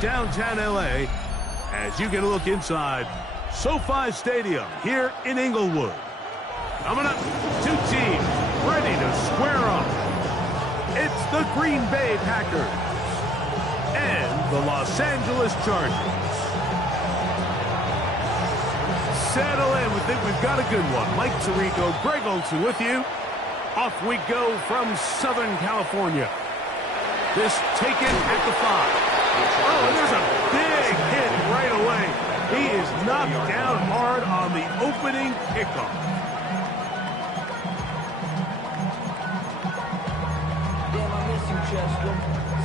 Downtown LA as you get a look inside SoFi Stadium here in Inglewood. Coming up, two teams ready to square up. It's the Green Bay Packers and the Los Angeles Chargers. Settle in. We think we've got a good one. Mike Tirico, Greg Olson with you. Off we go from Southern California. This taken at the 5. Oh, and there's a big hit right away. He is knocked down hard on the opening kickoff. Damn, I miss you, Chester.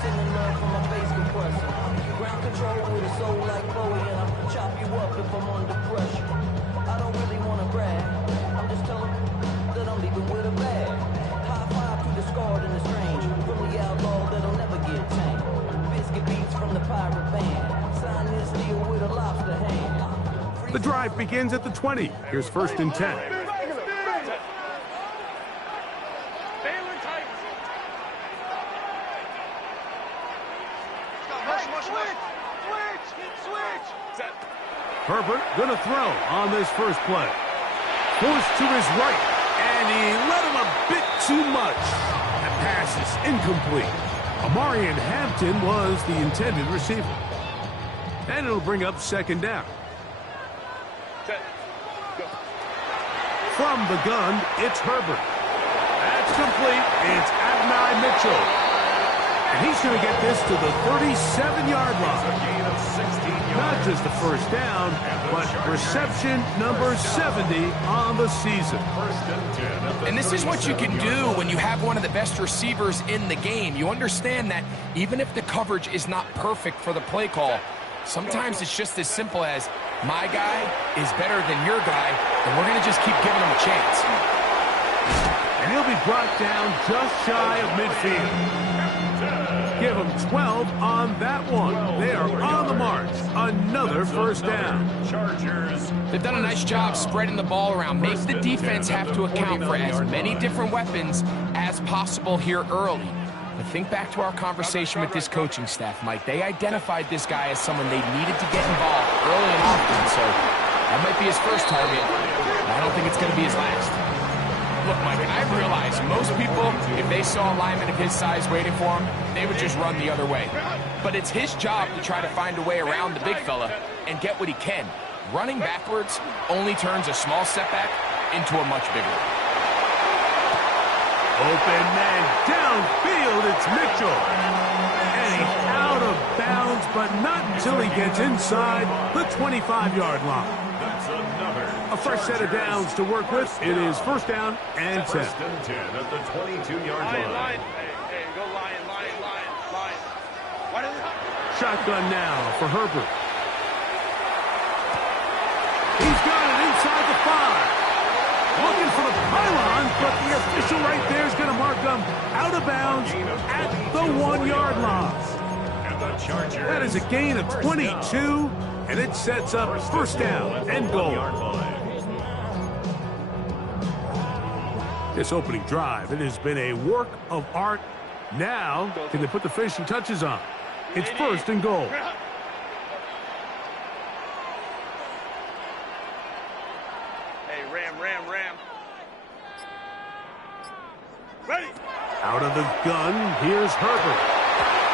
Sending love from my bass compressor. Ground control with a soul like Bowie, and I'll chop you up if I'm under pressure. I don't really want to brag. I'm just telling that I'm leaving with a bag. High five to the scarred and the strange. From the outlaw that'll never get tamed. Biscuit beats from the pirate band. Sign this deal with a lobster hand. The drive begins at the 20. Here's 1st and 10. Herbert gonna throw on this first play. Forced to his right, and he let him a bit too much. That pass is incomplete. Amarian Hampton was the intended receiver. And it'll bring up 2nd down. From the gun, it's Herbert. That's complete. It's Adonai Mitchell. And he's going to get this to the 37-yard line. Not just the first down, but reception number 70 on the season. And this is what you can do when you have one of the best receivers in the game. You understand that even if the coverage is not perfect for the play call, sometimes it's just as simple as, my guy is better than your guy, and we're going to just keep giving him a chance. And he'll be brought down just shy of midfield. Give them 12 on that one. They are on the march. Another first down. They've done a nice job spreading the ball around. Make the defense have to account for as many different weapons as possible here early. But think back to our conversation with this coaching staff, Mike. They identified this guy as someone they needed to get involved early and often. So that might be his first target. I don't think it's going to be his last. Look, Mike, I realize most people, if they saw a lineman of his size waiting for him, they would just run the other way. But it's his job to try to find a way around the big fella and get what he can. Running backwards only turns a small setback into a much bigger one. Open man downfield, it's Mitchell. And he's out of bounds, but not until he gets inside the 25-yard line. A fresh set of downs to work with. It is 1st down and 10. First and 10 at the 22-yard line. Hey, go line. Shotgun now for Herbert. He's got it inside the 5. Looking for the pylon, but the official right there is going to mark them out of bounds at the 1-yard line. That is a gain of 22, and it sets up 1st down and goal. This opening drive, it has been a work of art. Now, can they put the finishing touches on? It's 1st and goal. Hey, Ram. Ready. Out of the gun, here's Herbert.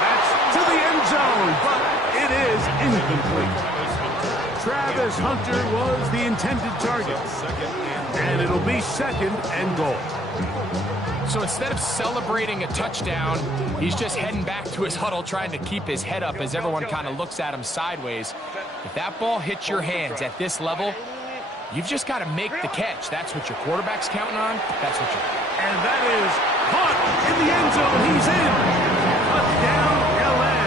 That's to the end zone, but it is incomplete. Travis Hunter was the intended target. And it'll be 2nd and goal. So instead of celebrating a touchdown, he's just heading back to his huddle trying to keep his head up as everyone kind of looks at him sideways. If that ball hits your hands at this level, you've just got to make the catch. That's what your quarterback's counting on. That's what you're... And that is caught in the end zone. He's in. Touchdown, LA.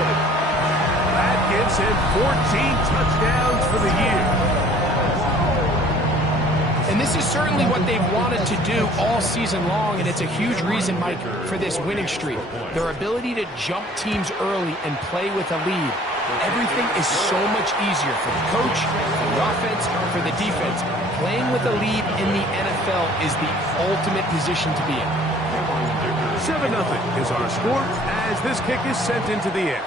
That gives him 14 touchdowns for the year. And this is certainly what they've wanted to do all season long, and it's a huge reason, Mike, for this winning streak. Their ability to jump teams early and play with a lead. Everything is so much easier for the coach, for the offense, for the defense. Playing with a lead in the NFL is the ultimate position to be in. 7-0 is our score as this kick is sent into the air.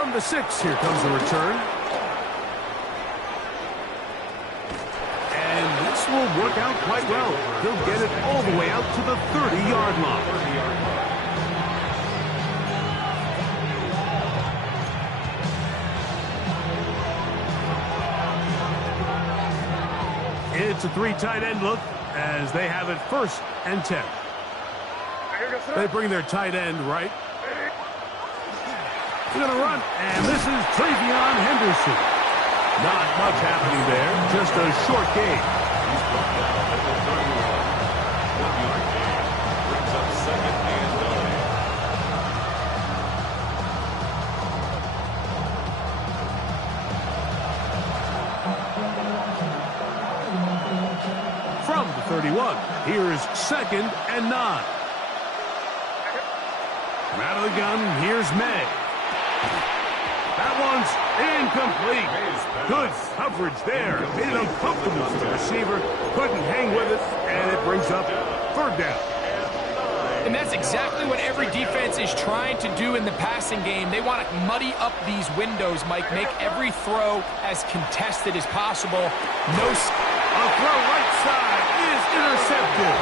From the 6, here comes the return. And this will work out quite well. He'll get it all the way out to the 30-yard line. It's a 3 tight end look as they have it 1st and 10. They bring their tight end right. They're going to run, and this is Travion Henderson. Not much happening there, just a short gain. Brings up 2nd and 9. From the 31, here's 2nd and 9. From out of the gun, here's May. That one's incomplete. Good coverage there. Made it uncomfortable for the receiver. Couldn't hang with it, and it brings up 3rd down. And that's exactly what every defense is trying to do in the passing game. They want to muddy up these windows, Mike, make every throw as contested as possible. A throw right side is intercepted.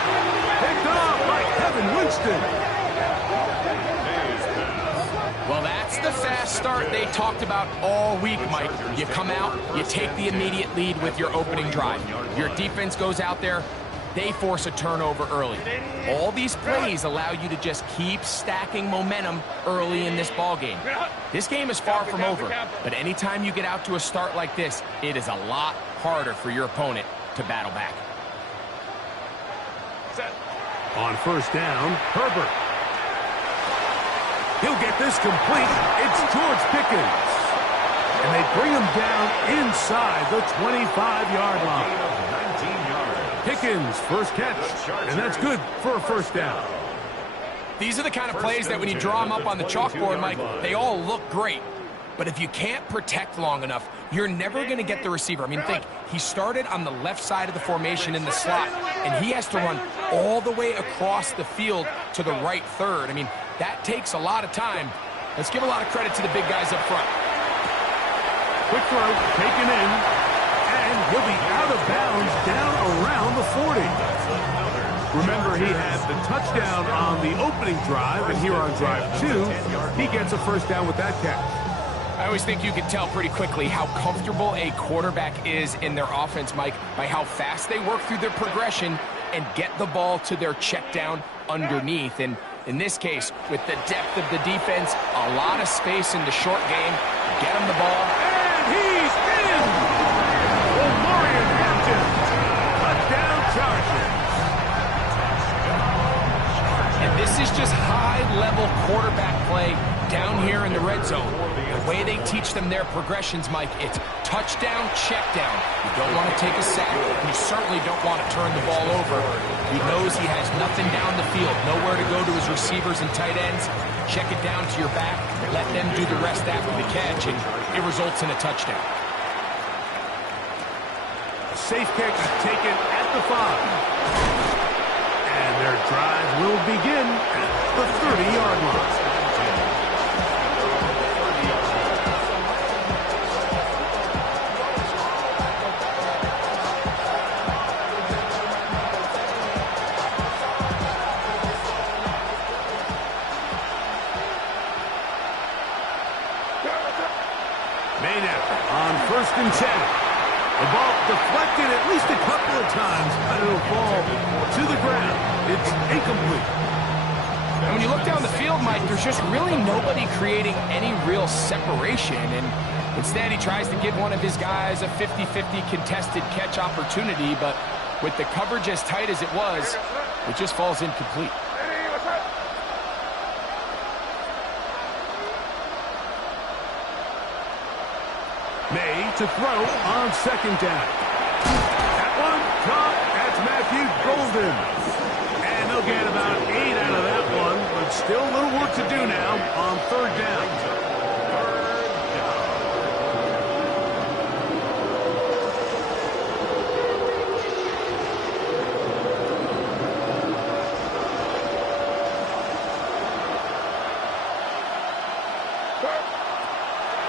Picked off by Kevin Winston. Well, that's the fast start they talked about all week, Mike. You come out, you take the immediate lead with your opening drive. Your defense goes out there, they force a turnover early. All these plays allow you to just keep stacking momentum early in this ball game. This game is far from over, but anytime you get out to a start like this, it is a lot harder for your opponent to battle back. On 1st down, Herbert. He'll get this complete. It's George Pickens. And they bring him down inside the 25-yard line. 19 yards. Pickens, 1st catch. And that's good for a 1st down. These are the kind of plays that when you draw them up on the chalkboard, Mike, they all look great. But if you can't protect long enough, you're never going to get the receiver. I mean, think, he started on the left side of the formation in the slot, and he has to run all the way across the field to the right 3rd. I mean, that takes a lot of time. Let's give a lot of credit to the big guys up front. Quick throw, taken in, and he'll be out of bounds down around the 40. Remember, he had the touchdown on the opening drive, and here on drive 2, he gets a 1st down with that catch. I always think you can tell pretty quickly how comfortable a quarterback is in their offense, Mike, by how fast they work through their progression and get the ball to their check down underneath. And in this case, with the depth of the defense, a lot of space in the short game, get him the ball. And he's in! Omarion Hampton, touchdown Chargers. And this is just high-level quarterback play down here in the red zone. The way they teach them their progressions, Mike, it's touchdown, check down. You don't want to take a sack. You certainly don't want to turn the ball over. He knows he has nothing down the field, nowhere to go to his receivers and tight ends. Check it down to your back, let them do the rest after the catch, and it results in a touchdown. Safe kick taken at the 5. And their drive will begin at the 30-yard line. On 1st and 10. The ball deflected at least a couple of times, but it'll fall to the ground. It's incomplete. And when you look down the field, Mike, there's just really nobody creating any real separation. And instead, he tries to give one of his guys a 50-50 contested catch opportunity, but with the coverage as tight as it was, it just falls incomplete. May to throw on 2nd down. That one caught. That's Matthew Golden. And they'll get about 8 out of that one, but still a little work to do now on 3rd down.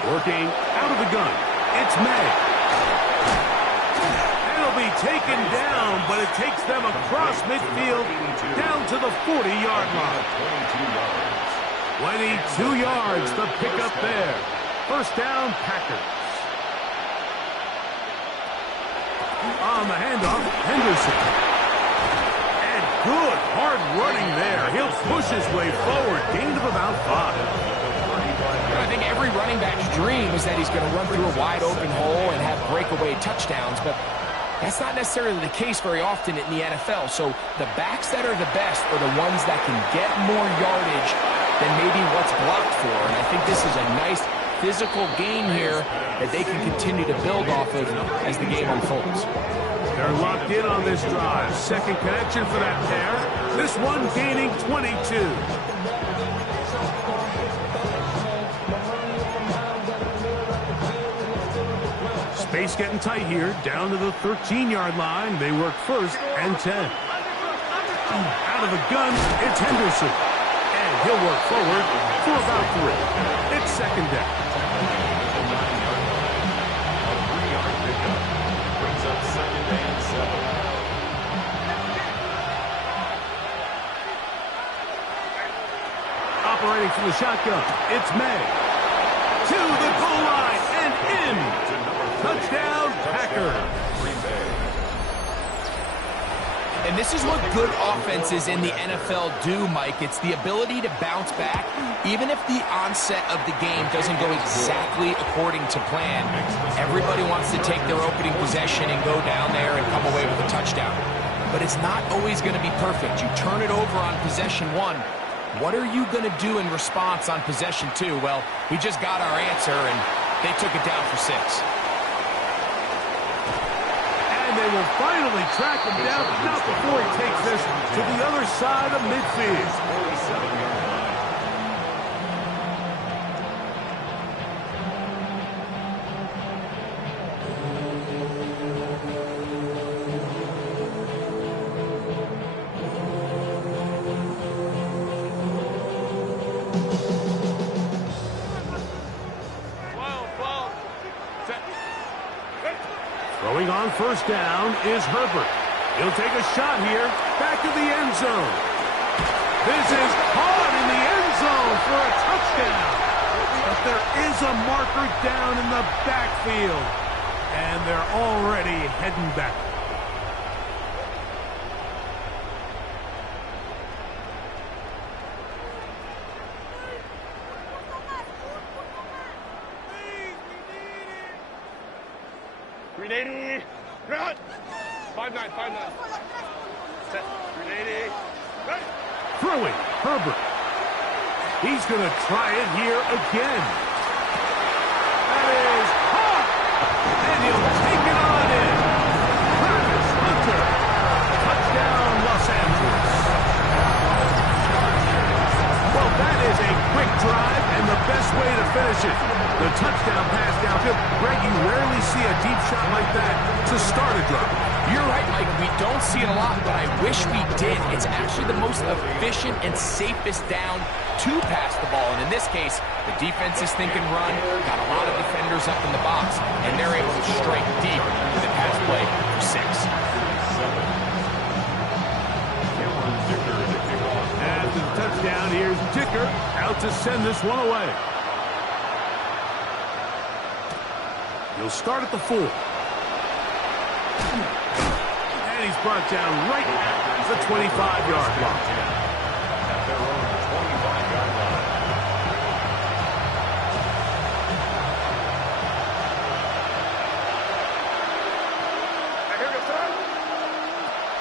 Working out of the gun. It's May. It'll be taken down, but it takes them across midfield down to the 40-yard line. 22 yards to pick up there. First down, Packers. On the handoff, Henderson. And good hard running there. He'll push his way forward. Gain of about 5. I think every running back's dream is that he's going to run through a wide open hole and have breakaway touchdowns, but that's not necessarily the case very often in the NFL. So the backs that are the best are the ones that can get more yardage than maybe what's blocked for. And I think this is a nice physical game here that they can continue to build off of as the game unfolds. They're locked in on this drive. Second connection for that pair. This one gaining 22. Space getting tight here. Down to the 13-yard line. They work first and 10. Out of the gun, it's Henderson. And he'll work forward for about 3. It's second down. Brings up second and 7. Operating from the shotgun, it's May. To the goal line and in. Touchdown, Packers. And this is what good offenses in the NFL do, Mike. It's the ability to bounce back, even if the onset of the game doesn't go exactly according to plan. Everybody wants to take their opening possession and go down there and come away with a touchdown. But it's not always going to be perfect. You turn it over on possession 1. What are you going to do in response on possession 2? Well, we just got our answer, and they took it down for 6. And they will finally track him down, not before he takes this to the other side of midfield. Throwing on first down is Herbert. He'll take a shot here, back of the end zone. This is caught in the end zone for a touchdown. But there is a marker down in the backfield, and they're already heading back. Run! 5-9, 5-9. Set. 380. Run! Throwing, Herbert. He's going to try it here again. That is hot! And he'll take it on in. Travis Hunter. Touchdown, Los Angeles. Well, that is a quick drive and the best way to finish it. The touchdown pass downfield. Greg, you rarely see a deep shot like that to start a drive. You're right, Mike. We don't see it a lot, but I wish we did. It's actually the most efficient and safest down to pass the ball. And in this case, the defense is thinking run, got a lot of defenders up in the box, and they're able to strike deep with the pass play for 6. After the touchdown, here's Dicker out to send this one away. He'll start at the 4. And he's brought down right at the 25-yard line. At their own 25-yard line.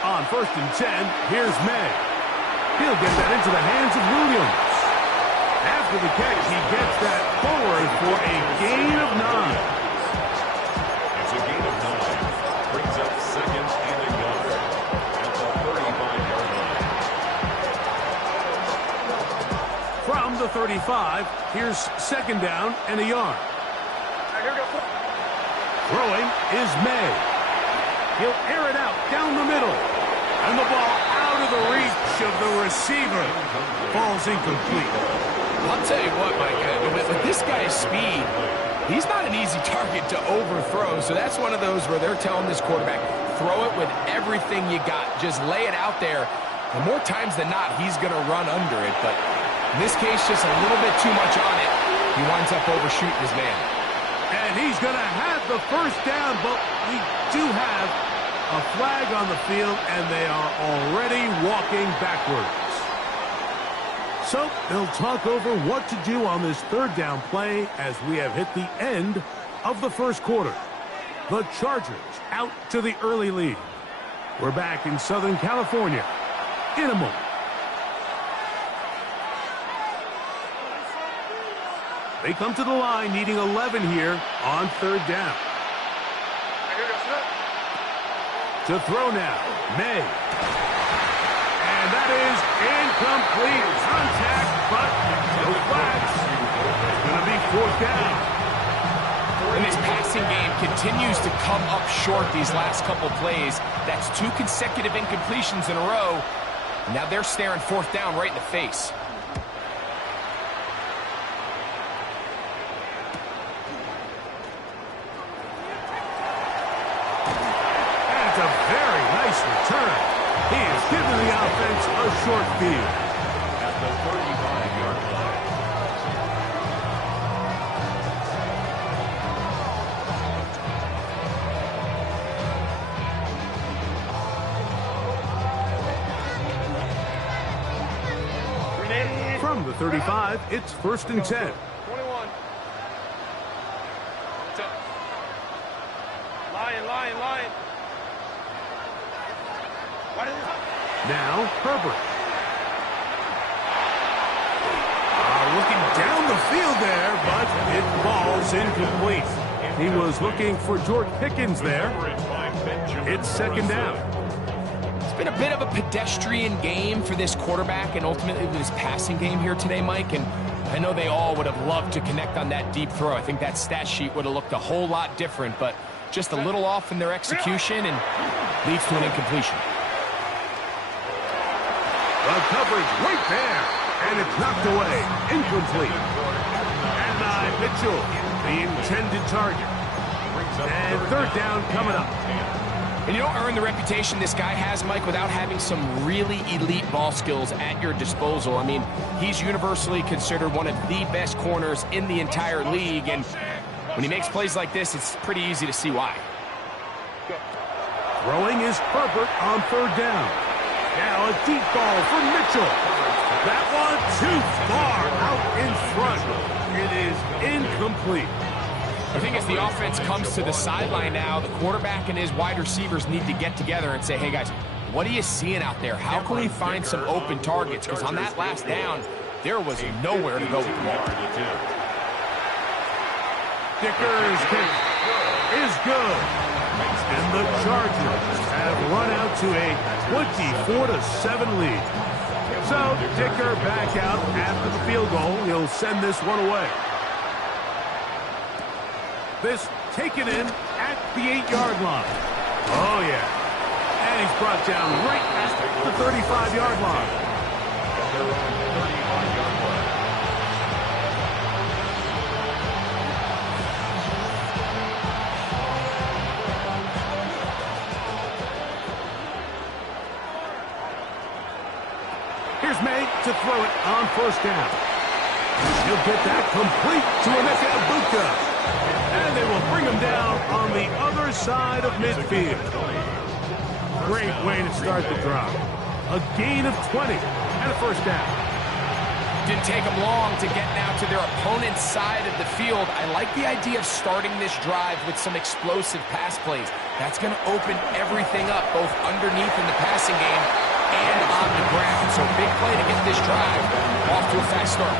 On first and 10, here's May. He'll get that into the hands of Williams. After the catch, he gets that forward for a gain of 9. It's a gain of 9. Brings up second and a yard at the 35-yard line. From the 35, here's second down and a yard. Throwing is May. He'll air it out down the middle. And the ball out of the reach of the receiver. Falls incomplete. I'll tell you what, Mike, with this guy's speed, He's not an easy target to overthrow, so that's one of those where they're telling this quarterback, throw it with everything you got. Just lay it out there. And more times than not, he's going to run under it. But in this case, just a little bit too much on it. He winds up overshooting his man. And he's going to have the first down, but we do have a flag on the field, and they are already walking backwards. So they'll talk over what to do on this third down play as we have hit the end of the first quarter. The Chargers out to the early lead. We're back in Southern California in a moment. They come to the line needing 11 here on third down. To throw now, May. And that is incomplete. Contact, but no flags. It's going to be fourth down. And this passing game continues to come up short these last couple plays. That's 2 consecutive incompletions in a row. Now they're staring fourth down right in the face. A very nice return. He is giving the offense a short field. At the 35-yard line. From the 35, it's 1st and 10. 21. Lion. Now, Herbert. Looking down the field there, but it falls incomplete. He was looking for George Pickens there. It's second down. It's been a bit of a pedestrian game for this quarterback and ultimately this passing game here today, Mike. And I know they all would have loved to connect on that deep throw. I think that stat sheet would have looked a whole lot different, but just a little off in their execution and leads to an incompletion. The coverage right there, and it's knocked away, incomplete. And Mitchell, the intended target. And third down coming up. And you don't earn the reputation this guy has, Mike, without having some really elite ball skills at your disposal. I mean, he's universally considered one of the best corners in the entire league, and when he makes plays like this, it's pretty easy to see why. Throwing is Herbert on third down. Now a deep ball for Mitchell. That one too far out in front. It is incomplete. I think as the offense comes to the sideline now, the quarterback and his wide receivers need to get together and say, hey guys, what are you seeing out there? How can we find some open targets? Because on that last down, there was nowhere to go with the ball. Dicker's kick is good. And the Chargers have run out to a 24-7 lead. So Dicker back out after the field goal. He'll send this one away. This taken in at the 8-yard line. Oh, yeah. And he's brought down right at the 35-yard line. Here's May to throw it on first down. He'll get that complete to Emeka Egbuka. And they will bring him down on the other side of midfield. Great way to start the drive. A gain of 20 and a first down. Didn't take them long to get now to their opponent's side of the field. I like the idea of starting this drive with some explosive pass plays. That's going to open everything up, both underneath in the passing game and on the ground. So big play to get this drive off to a fast start.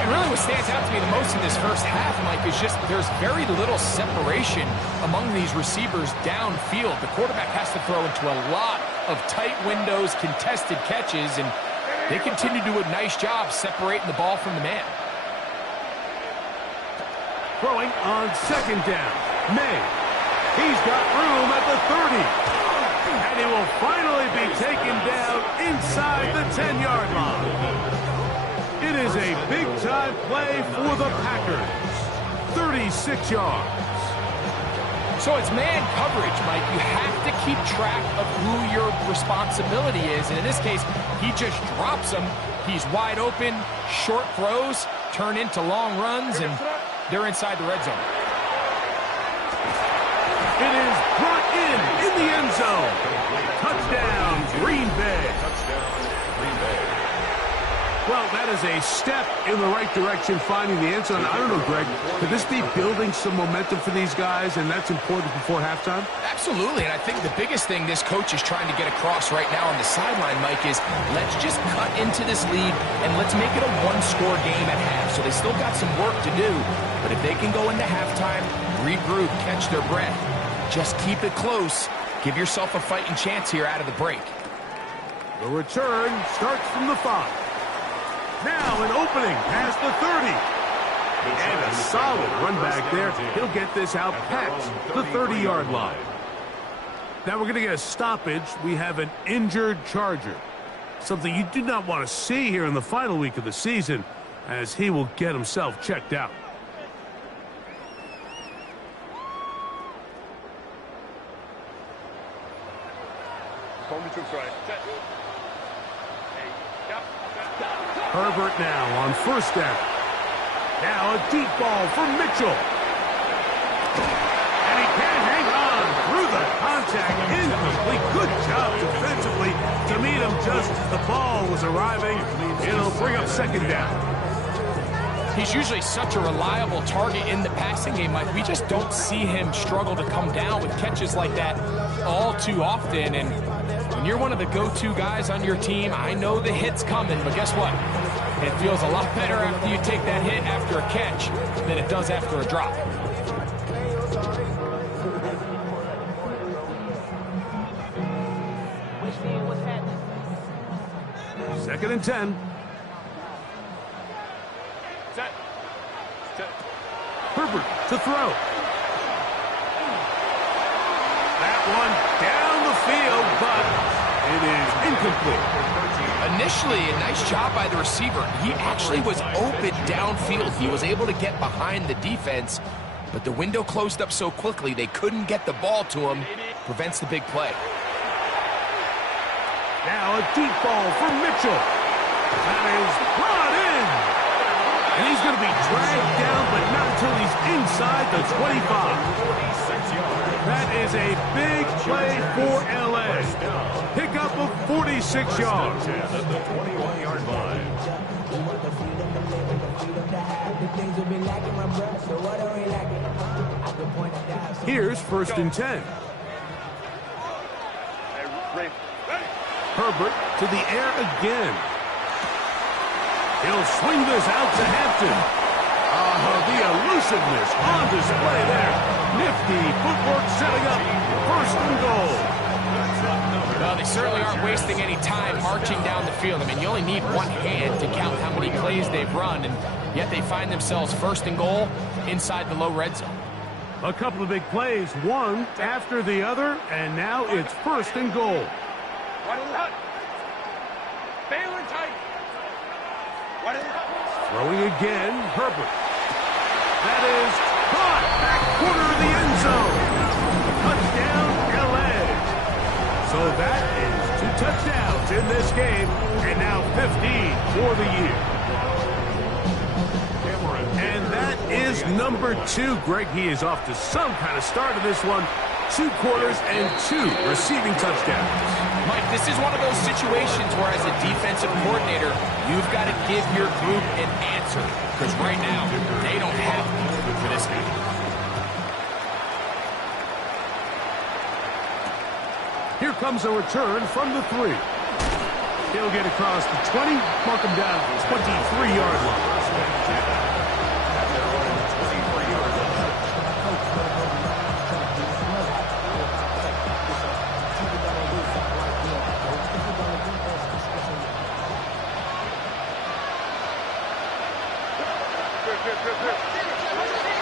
And really what stands out to me the most in this first half, Mike, is just there's very little separation among these receivers downfield. The quarterback has to throw into a lot of tight windows, contested catches, and they continue to do a nice job separating the ball from the man. Throwing on second down. May. He's got room at the 30. And he will finally be taken down inside the 10-yard line. It is a big-time play for the Packers. 30 36 yards. So it's man coverage, Mike. You have to keep track of who your responsibility is. And in this case, he just drops him. He's wide open. Short throws turn into long runs, and they're inside the red zone. It is brought in the end zone. Touchdown, Green Bay. Touchdown, Green Bay. Well, that is a step in the right direction, finding the end zone. I don't know, Greg, could this be building some momentum for these guys, and that's important before halftime? Absolutely, and I think the biggest thing this coach is trying to get across right now on the sideline, Mike, is let's just cut into this lead, and let's make it a one-score game at half. So they still got some work to do, but if they can go into halftime, regroup, catch their breath, just keep it close, give yourself a fighting chance here out of the break. The return starts from the 5. Now an opening past the 30. And a solid run back there. He'll get this out past the 30-yard line. Now we're going to get a stoppage. We have an injured Charger. Something you do not want to see here in the final week of the season, as he will get himself checked out. Herbert now on first down. Now a deep ball for Mitchell. And he can't hang on through the contact. Incomplete. Good job defensively to meet him just as the ball was arriving. It'll bring up second down. He's usually such a reliable target in the passing game, Mike. We just don't see him struggle to come down with catches like that all too often. And when you're one of the go-to guys on your team, I know the hit's coming, but guess what? It feels a lot better after you take that hit after a catch than it does after a drop. Second and 10. Set. Herbert to throw. That one down the field, but it is incomplete. Initially, a nice job by the receiver. He actually was open downfield. He was able to get behind the defense, but the window closed up so quickly they couldn't get the ball to him. Prevents the big play. Now a deep ball for Mitchell. That is brought in. And he's going to be dragged down, but not until he's inside the 25. That is a big play for L.A. Pickup of 46 yards. At the 21-yard line. Here's first and 10. Herbert to the air again. He'll swing this out to Hampton. The elusiveness on display there. Nifty footwork setting up first and goal. Well, they certainly aren't wasting any time marching down the field. I mean, you only need one hand to count how many plays they've run, and yet they find themselves first and goal inside the low red zone. A couple of big plays, one after the other, and now it's first and goal. Throwing again, Herbert. That is caught back corner of the end zone. Touchdown, L.A. So that is 2 touchdowns in this game, and now 15 for the year. And that is number 2. Greg, he is off to some kind of start in this one. 2 quarters and 2 receiving touchdowns. Mike, this is one of those situations where as a defensive coordinator, you've got to give your group an answer. Because right now, they don't have one for this game. Here comes a return from the 3. He'll get across the 20, mark him down at the 23-yard line.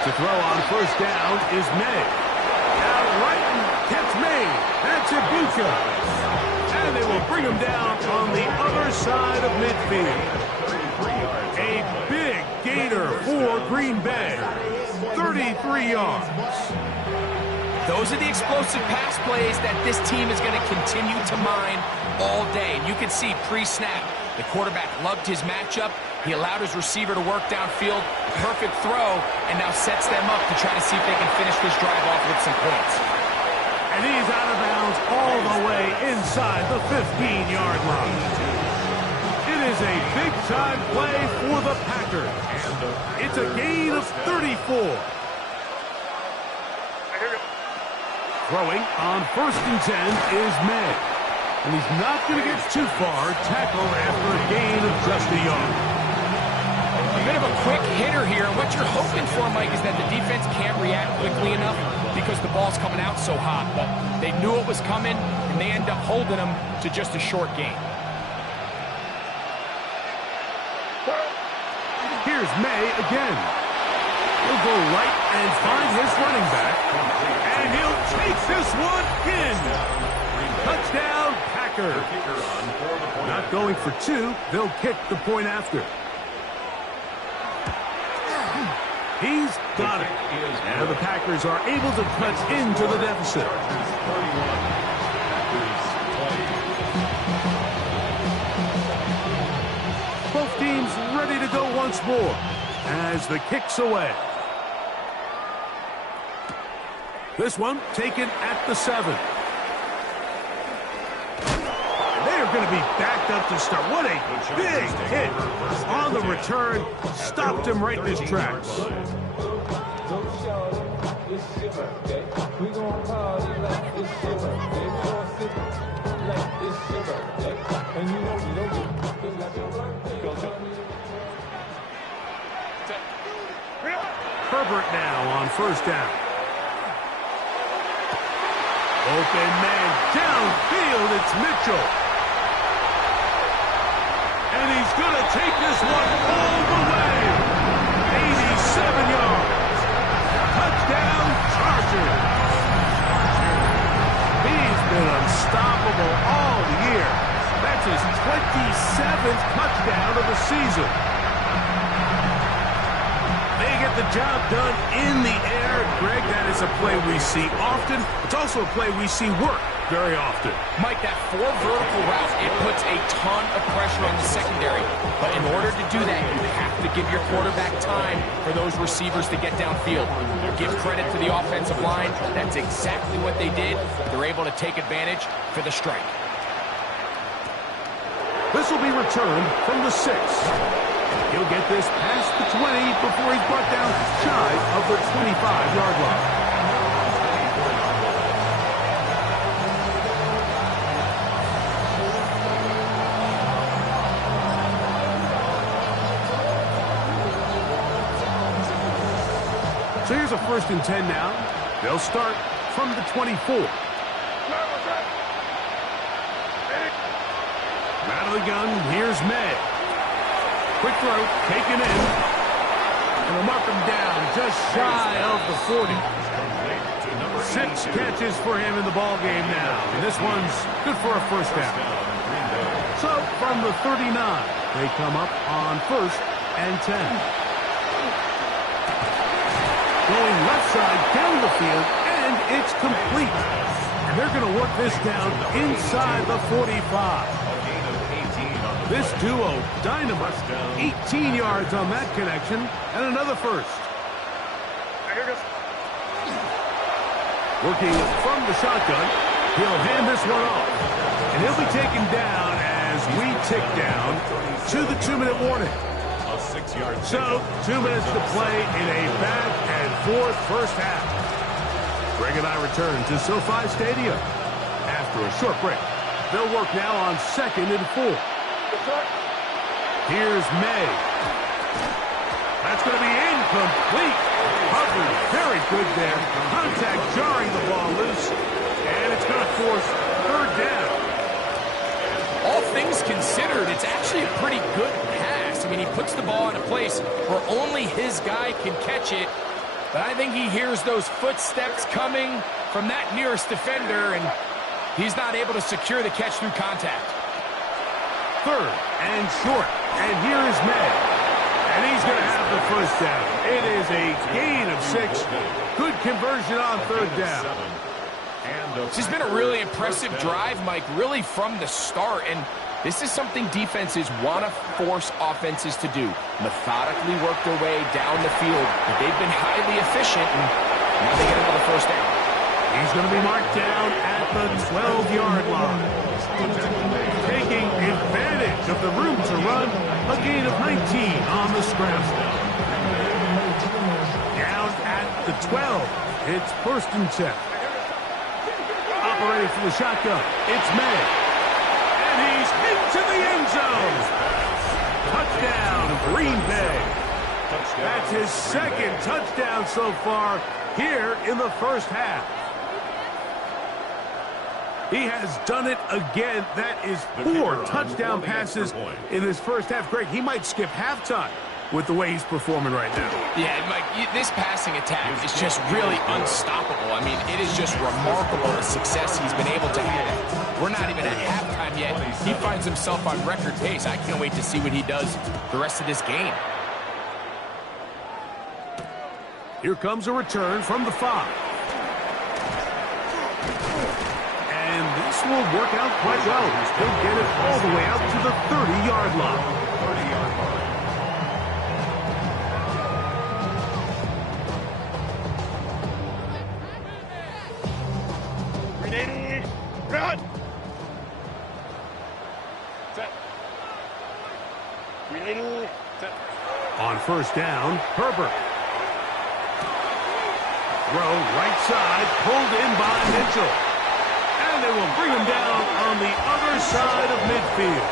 To throw on first down is May. Now right, catch May. That's Ibuka. And they will bring him down on the other side of midfield. A big gainer for Green Bay. 33 yards. Those are the explosive pass plays that this team is going to continue to mine all day. And you can see pre-snap, the quarterback loved his matchup. He allowed his receiver to work downfield, perfect throw, and now sets them up to try to see if they can finish this drive off with some points. And he's out of bounds all the way inside the 15-yard line. It is a big-time play for the Packers. It's a gain of 34. Throwing on 1st and 10 is May. And he's not going to get too far, tackled after a gain of just a yard. A bit of a quick hitter here. And what you're hoping for, Mike, is that the defense can't react quickly enough because the ball's coming out so hot. But they knew it was coming, and they end up holding them to just a short gain. Here's May again. He'll go right and find his running back. And he'll take this one in. Touchdown, Packers. Not going for 2. They'll kick the point after. He's got it. And the Packers are able to cut into the deficit. Both teams ready to go once more as the kick's away. This one taken at the 7. They're going to be backed up to start. What a big hit on the return. Stopped him right in his tracks. Herbert now on 1st down. Open man downfield, it's Mitchell. And he's going to take this one all the way. 87 yards. Touchdown, Chargers. He's been unstoppable all year. That's his 27th touchdown of the season. They get the job done in the air. Greg, that is a play we see often. It's also a play we see work very often. Mike, that 4 vertical route, it puts a ton of pressure on the secondary. But in order to do that, you have to give your quarterback time for those receivers to get downfield. Give credit to the offensive line. That's exactly what they did. They're able to take advantage for the strike. This will be returned from the 6. He'll get this past the 20 before he's brought down shy of the 25-yard line. So here's a 1st and 10 now. They'll start from the 24. Out of the gun, here's May. Quick throw, taken in. And they'll mark him down just shy of the 40. 6 catches for him in the ball game now. And this one's good for a 1st down. So from the 39, they come up on 1st and 10. Going left side down the field, and it's complete. And they're going to work this down inside the 45. This duo, dynamite. 18 yards on that connection, and another 1st. Working from the shotgun, he'll hand this one off. And he'll be taken down as we tick down to the 2-minute warning. So, 2 minutes to play in a back-and-forth 1st half. Greg and I return to SoFi Stadium. After a short break, they'll work now on 2nd and 4. Here's May. That's going to be incomplete. Covered very good there. Contact jarring the ball loose. And it's going to force 3rd down. All things considered, it's actually a pretty good pass. I mean, he puts the ball in a place where only his guy can catch it. But I think he hears those footsteps coming from that nearest defender, and he's not able to secure the catch through contact. 3rd and short. And here is May. And he's going to have the first down. It is a gain of 6. Good conversion on third down. This has been a really impressive drive, Mike, really from the start. And this is something defenses want to force offenses to do. Methodically work their way down the field. But they've been highly efficient, and now they get another first down. He's going to be marked down at the 12-yard line. Taking advantage of the room to run, a gain of 19 on the scramble. Down at the 12, it's first and 10. Operating from the shotgun, it's May. And he's into the end zone. Touchdown, Green Bay. That's his second touchdown so far here in the first half. He has done it again. That is 4 touchdown passes in his first half. Greg, he might skip halftime with the way he's performing right now. Yeah, Mike, this passing attack is just really unstoppable. I mean, it is just remarkable the success he's been able to have. We're not even at halftime yet. He finds himself on record pace. I can't wait to see what he does the rest of this game. Here comes a return from the 5. And this will work out quite well. They'll get it all the way out to the 30-yard line. Ready, run. Set. Ready, set. On first down, Herbert. Throw right side, pulled in by Mitchell. And they will bring him down on the other side of midfield.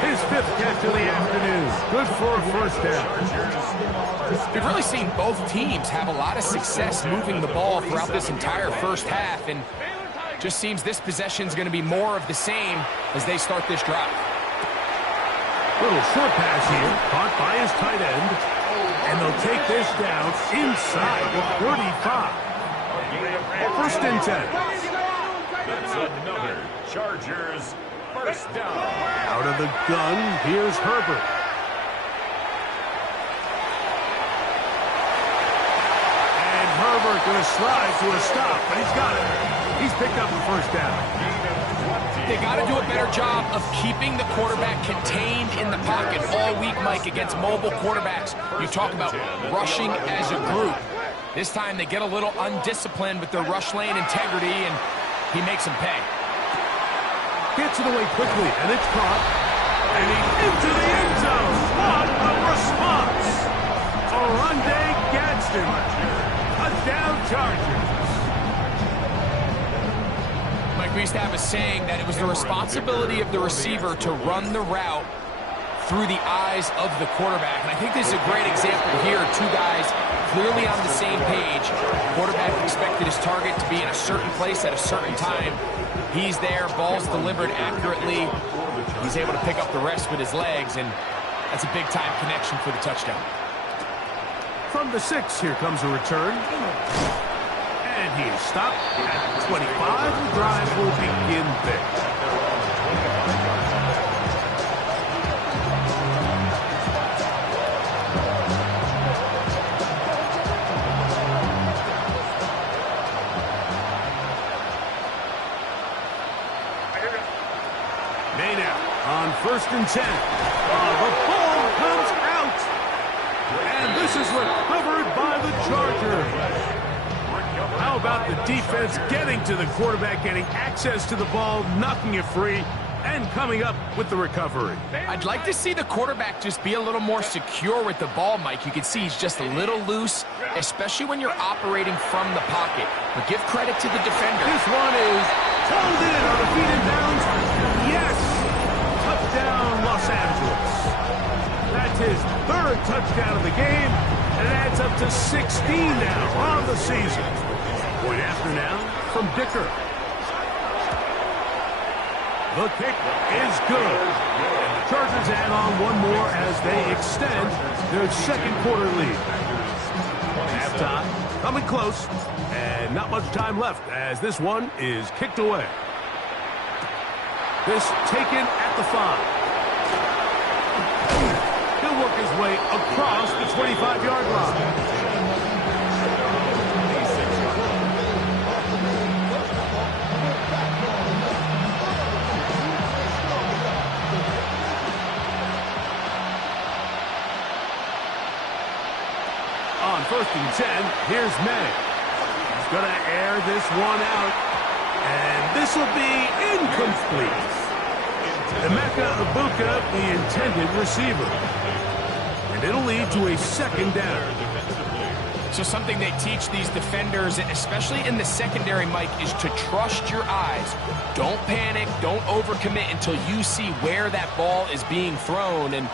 His 5th catch of the afternoon. Good for a first down. We've really seen both teams have a lot of success moving the ball throughout this entire first half, and just seems this possession is going to be more of the same as they start this drive. Little short pass here, caught by his tight end, and they'll take this down inside the 35. First and 10. That's another Chargers first down. Out of the gun, here's Herbert. And Herbert going to slide to a stop, but he's got it. He's picked up the first down. They got to do a better job of keeping the quarterback contained in the pocket all week, Mike, against mobile quarterbacks. You talk about rushing as a group. This time they get a little undisciplined with their rush lane integrity, and he makes them pay. Gets it away quickly, and it's caught. And he's into the end zone. What a response! Oronde Gadsden. Touchdown Chargers. Mike, we used to have a saying that it was the responsibility of the receiver to run the route through the eyes of the quarterback. And I think this is a great example here. 2 guys clearly on the same page. Quarterback expected his target to be in a certain place at a certain time. He's there, ball's delivered accurately. He's able to pick up the rest with his legs, and that's a big-time connection for the touchdown. From the 6, here comes a return. And he is stopped at 25. The drive will begin there. On first and 10. The ball comes out. And this is recovered by the Chargers. How about the defense getting to the quarterback, getting access to the ball, knocking it free, and coming up with the recovery? I'd like to see the quarterback just be a little more secure with the ball, Mike. You can see he's just a little loose, especially when you're operating from the pocket. But give credit to the defender. This one is pulled in on the feet and downs. Yes! Touchdown, Los Angeles. That's his 3rd touchdown of the game, and it adds up to 16 now on the season. Point after now from Dicker. The kick is good. And the Chargers add on one more as they extend their 2nd quarter lead. Halftime coming close, and not much time left as this one is kicked away. This taken at the 5. He'll work his way across the 25-yard line. On 1st and 10, here's May. He's going to air this one out, and this will be incomplete. Emeka Ibuka, the intended receiver. And it'll lead to a 2nd down. So something they teach these defenders, especially in the secondary, Mike, is to trust your eyes. Don't panic, don't overcommit until you see where that ball is being thrown. And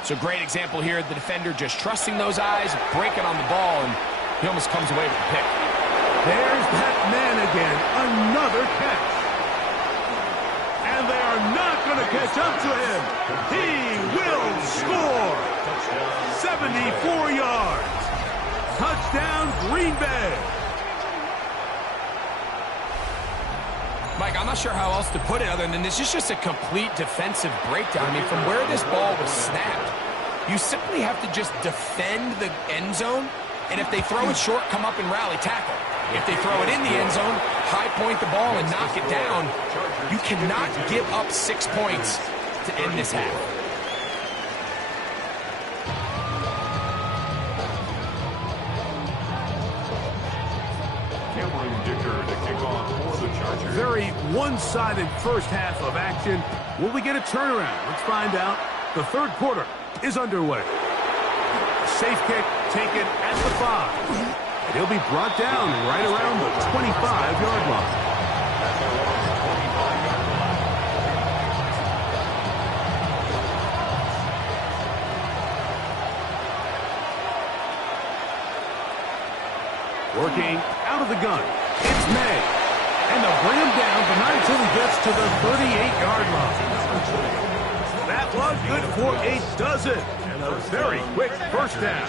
it's a great example here, the defender just trusting those eyes, breaking on the ball, and he almost comes away with the pick. There's that man again, another catch. And they are not going to catch up to him. He will score. 74 yards. Touchdown, Green Bay. Mike, I'm not sure how else to put it other than this is just a complete defensive breakdown. I mean, from where this ball was snapped, you simply have to just defend the end zone, and if they throw it short, come up and rally tackle. If they throw it in the end zone, high point the ball and knock it down. You cannot give up 6 points to end this half. Very one-sided first half of action. Will we get a turnaround? Let's find out. The 3rd quarter is underway. Safe kick taken at the 5. And he'll be brought down right around the 25-yard line. Working out of the gun. It's May. And they'll bring him down, but not until he gets to the 38-yard line. That was good for a dozen. And a very quick first down.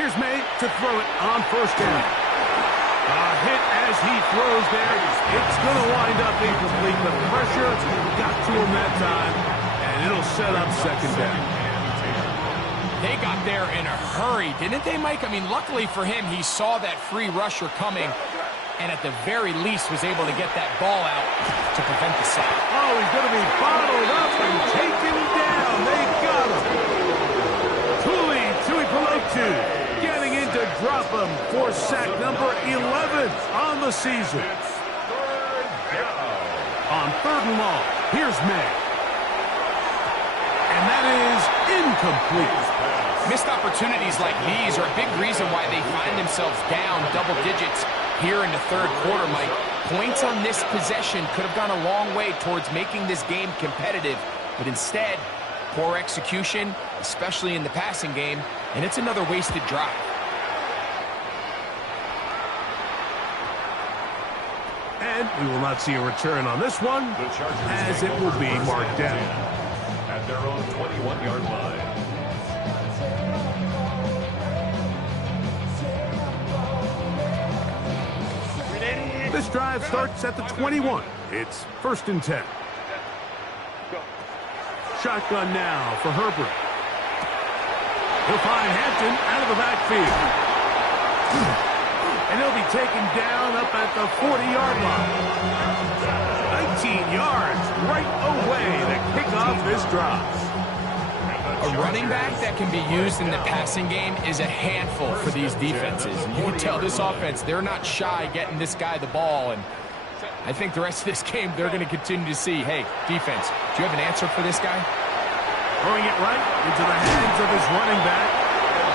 Here's May to throw it on 1st down. A hit as he throws there. It's going to wind up incomplete. The pressure got to him that time, and it'll set up 2nd down. They got there in a hurry, didn't they, Mike? I mean, luckily for him, he saw that free rusher coming, and at the very least was able to get that ball out to prevent the sack. Oh, he's going to be bottled up and taken down. They got him. Tui Pelotu getting in to drop him for sack number 11 on the season. On 3rd and long, here's May. And that is incomplete. Missed opportunities like these are a big reason why they find themselves down double digits here in the 3rd quarter, Mike. Points on this possession could have gone a long way towards making this game competitive, but instead, poor execution, especially in the passing game, and it's another wasted drive. And we will not see a return on this one, as it will be marked down. At their own 21-yard line. This drive starts at the 21. It's 1st and 10. Shotgun now for Herbert. He'll find Hampton out of the backfield. And he'll be taken down up at the 40-yard line. 19 yards right away to kick off this drive. A running back that can be used in the passing game is a handful for these defenses. And you can tell this offense, they're not shy getting this guy the ball. And I think the rest of this game, they're going to continue to see, hey, defense, do you have an answer for this guy? Throwing it right into the hands of his running back.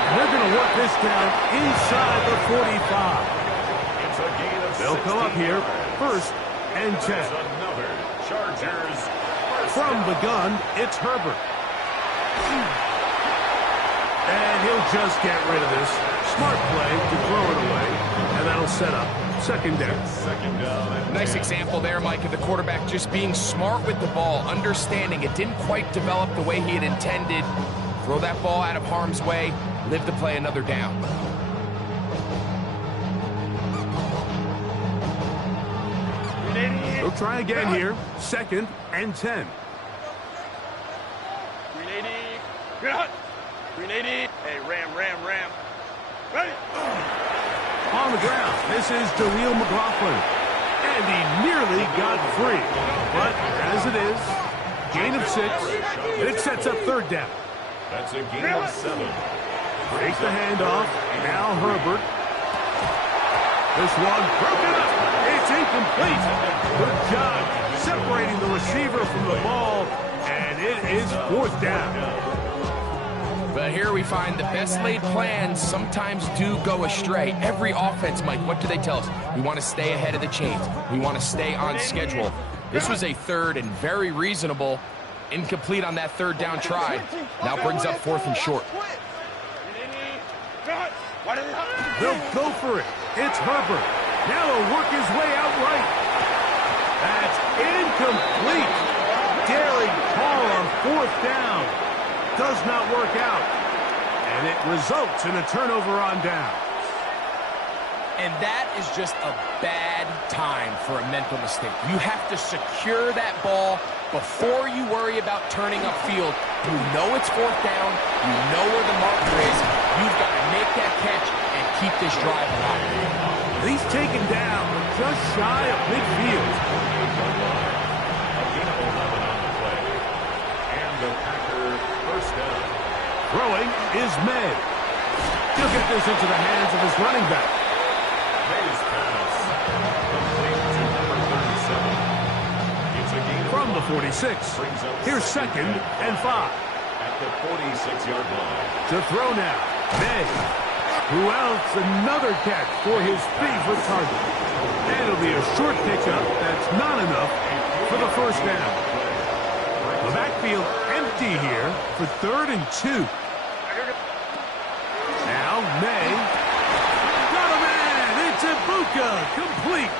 And they're going to work this down inside the 45. They'll come up here, 1st and 10. From the gun, it's Herbert. And he'll just get rid of this. Smart play to throw it away. And that'll set up 2nd down. Nice example there, Mike, of the quarterback just being smart with the ball, understanding it didn't quite develop the way he had intended. Throw that ball out of harm's way, live to play another down. They'll try again here. 2nd and 10. Ground. 380. Hey, ram. Ready. On the ground, this is Jaleel McLaughlin. And he nearly got free. But as it is, gain of 6, and it sets up third down. That's a gain of 7. Takes the handoff. Now Herbert. This one broken up. It's incomplete. Good job separating the receiver from the ball, and it is fourth down. But here we find the best laid plans sometimes do go astray. Every offense, Mike, what do they tell us? We want to stay ahead of the chains. We want to stay on schedule. This was a third and very reasonable. Incomplete on that third down try. Now brings up fourth and short. They'll go for it. It's Herbert. Now he'll work his way out right. That's incomplete. Daring call on fourth down. Does not work out. And it results in a turnover on down. And that is just a bad time for a mental mistake. You have to secure that ball before you worry about turning upfield. You know it's fourth down. You know where the marker is. You've got to make that catch and keep this drive alive. And he's taken down just shy of midfield. A gain of 11 on the play. And the Packer first down. Throwing is May. He'll get this into the hands of his running back. May's pass. Complete to number 37. It's a gain of From the 5. 46. Brings up Here's second and 5. At the 46-yard line. To throw now, May. Who else? Another catch for his favorite target. And it'll be a short pickup that's not enough for the first down. The backfield empty here for 3rd and 2. Now May. Got a man! It's Ibuka! Complete!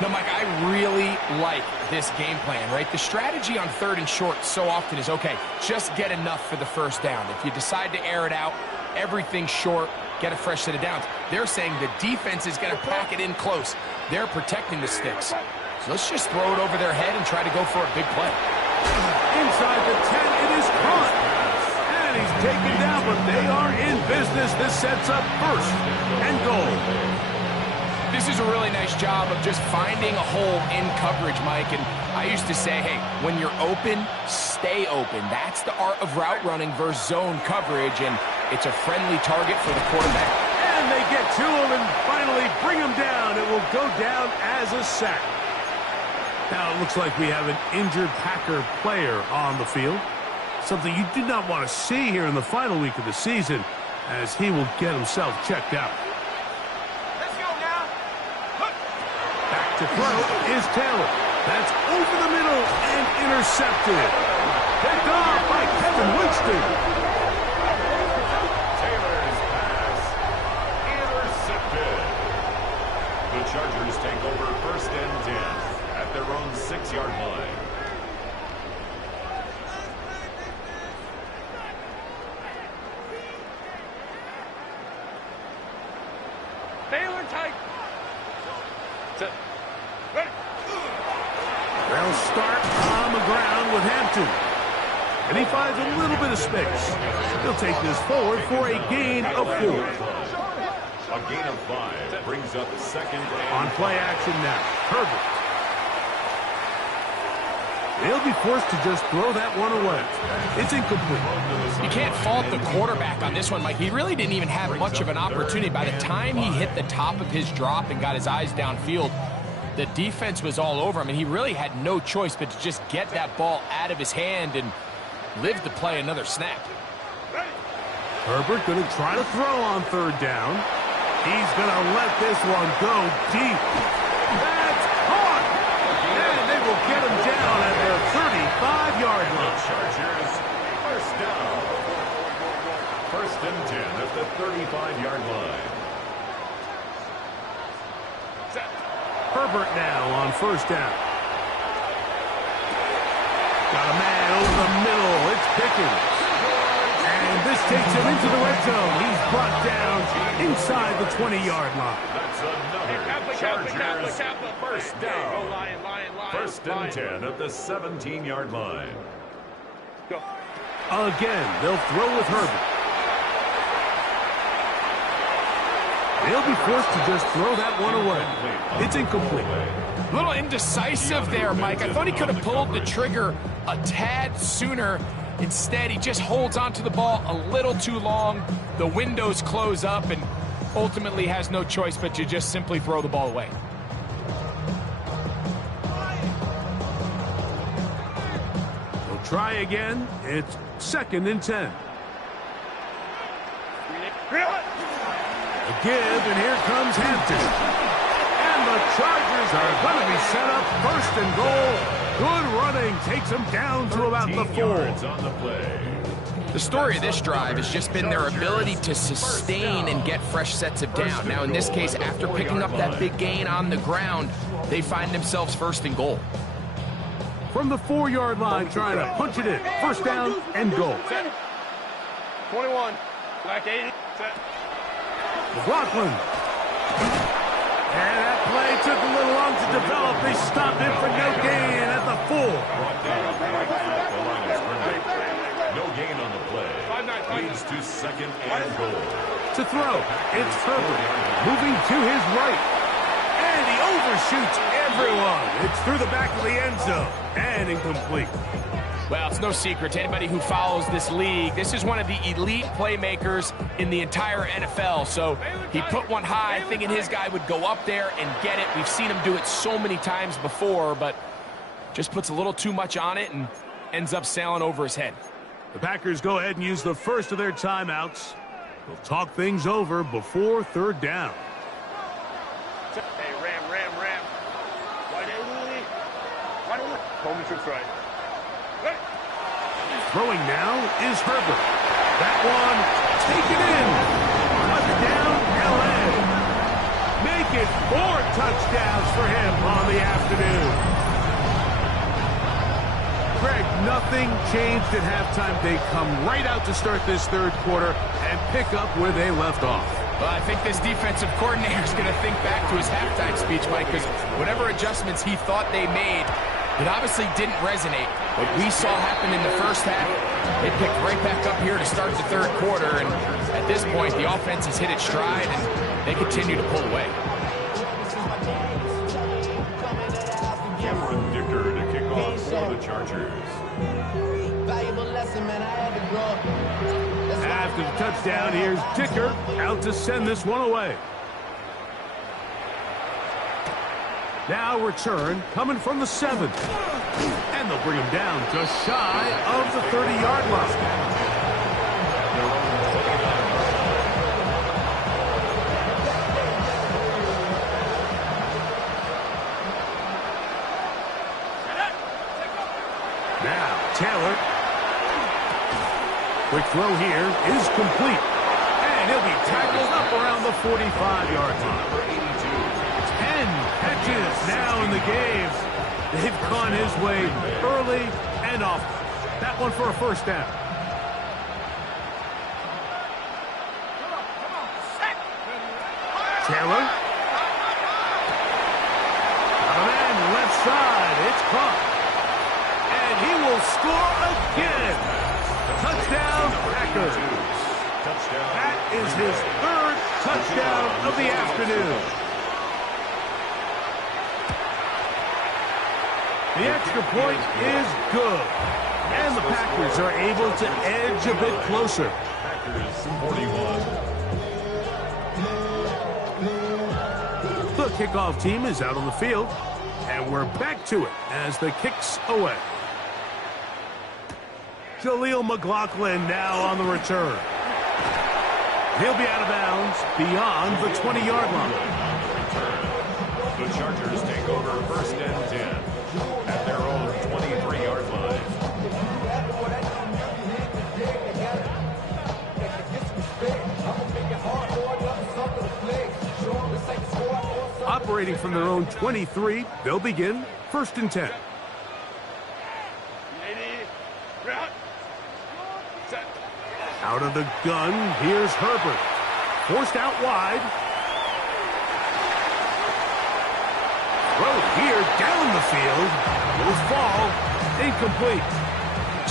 Now, Mike, I really like this game plan, right? The strategy on 3rd and short so often is, okay, just get enough for the first down. If you decide to air it out, everything's short, get a fresh set of downs. They're saying the defense is going to pack it in close. They're protecting the sticks. So let's just throw it over their head and try to go for a big play. Inside the 10, it is caught. And he's taken down, but they are in business. This sets up first and goal. This is a really nice job of just finding a hole in coverage, Mike. And I used to say, hey, when you're open, stay open. That's the art of route running versus zone coverage, and it's a friendly target for the quarterback. And they get to him and finally bring him down. It will go down as a sack. Now it looks like we have an injured Packer player on the field. Something you do not want to see here in the final week of the season, as he will get himself checked out. To throw is Taylor. That's over the middle and intercepted. Picked off by Kevin Winston. Taylor's pass intercepted. The Chargers take over 1st and 10 at their own 6-yard line. Taylor tight. Set. Ready. They'll start on the ground with Hampton. And he finds a little bit of space. He'll take this forward for a gain of 4. A gain of 5 brings up 2nd and On play action now, Herbert. He'll be forced to just throw that one away. It's incomplete. You can't fault the quarterback on this one, Mike. He really didn't even have much of an opportunity. By the time he hit the top of his drop and got his eyes downfield, the defense was all over him, and he really had no choice but to just get that ball out of his hand and live to play another snap. Herbert going to try to throw on 3rd down. He's going to let this one go deep. That's caught! And they will get him down at their 35-yard line. Chargers first down. 1st and 10 at the 35-yard line. Herbert now on 1st down. Got a man over the middle. It's Pickens. And this takes him into the red zone. He's brought down inside the 20-yard line. That's another Chargers first down. Lion. 1st and 10 at the 17-yard line. Go. Again, they'll throw with Herbert. They'll be forced to just throw that one away. It's incomplete. A little indecisive there, Mike. I thought he could have pulled the trigger a tad sooner. Instead, he just holds onto the ball a little too long. The windows close up and ultimately has no choice but to just simply throw the ball away. They'll try again. It's 2nd and 10. A give, and here comes Hampton. And the Chargers are going to be set up 1st and goal. Good running takes them down to about the 4. On the play. The story of this drive has just been their ability to sustain and get fresh sets of down. Now, in this case, after picking up that big gain on the ground, they find themselves 1st and goal. From the 4-yard line, trying to punch it in. 1st down and goal. 21. Black 80. Set. McLaughlin. And that play took a little long to develop. They stopped it for no gain at the 4. Brought down right at the line of scrimmage. No gain on the play. Leads to 2nd and goal. To throw, it's Herbert moving to his right. And he overshoots everyone. It's through the back of the end zone and incomplete. Well, it's no secret to anybody who follows this league. This is one of the elite playmakers in the entire NFL. So he put one high, thinking his guy would go up there and get it. We've seen him do it so many times before, but just puts a little too much on it and ends up sailing over his head. The Packers go ahead and use the first of their timeouts. They'll talk things over before 3rd down. Hey, ram. Wide 80. Coleman tricks right. Ready. Throwing now is Herbert. That one taken in. Touchdown, L.A. Make it 4 touchdowns for him on the afternoon. Greg, nothing changed at halftime. They come right out to start this 3rd quarter and pick up where they left off. Well, I think this defensive coordinator is going to think back to his halftime speech, Mike, because whatever adjustments he thought they made, it obviously didn't resonate. What we saw happen in the 1st half, they picked right back up here to start the 3rd quarter, and at this point, the offense has hit its stride, and they continue to pull away. Cameron Dicker to kick off for the Chargers. After the touchdown, here's Dicker out to send this one away. Now return coming from the 7th. And they'll bring him down just shy of the 30-yard line. Now Taylor. Quick throw here is complete. And he'll be tackled up around the 45-yard line. 10 catches now in the game. They've gone his way early and often. That one for a 1st down. Taylor. Got a man left side. It's caught. And he will score again. Touchdown, Packers. That is his 3rd touchdown of the afternoon. The extra point is good. And the Packers are able to edge a bit closer. Packers 41. The kickoff team is out on the field. And we're back to it as the kick's away. Jaleel McLaughlin now on the return. He'll be out of bounds beyond the 20-yard line. The Chargers take over 1st and 10 at their own 23-yard line. Operating from their own 23, they'll begin 1st and 10. 80. Route. Set. Out of the gun, here's Herbert. Forced out wide. Throw here down the field. Will fall. Incomplete.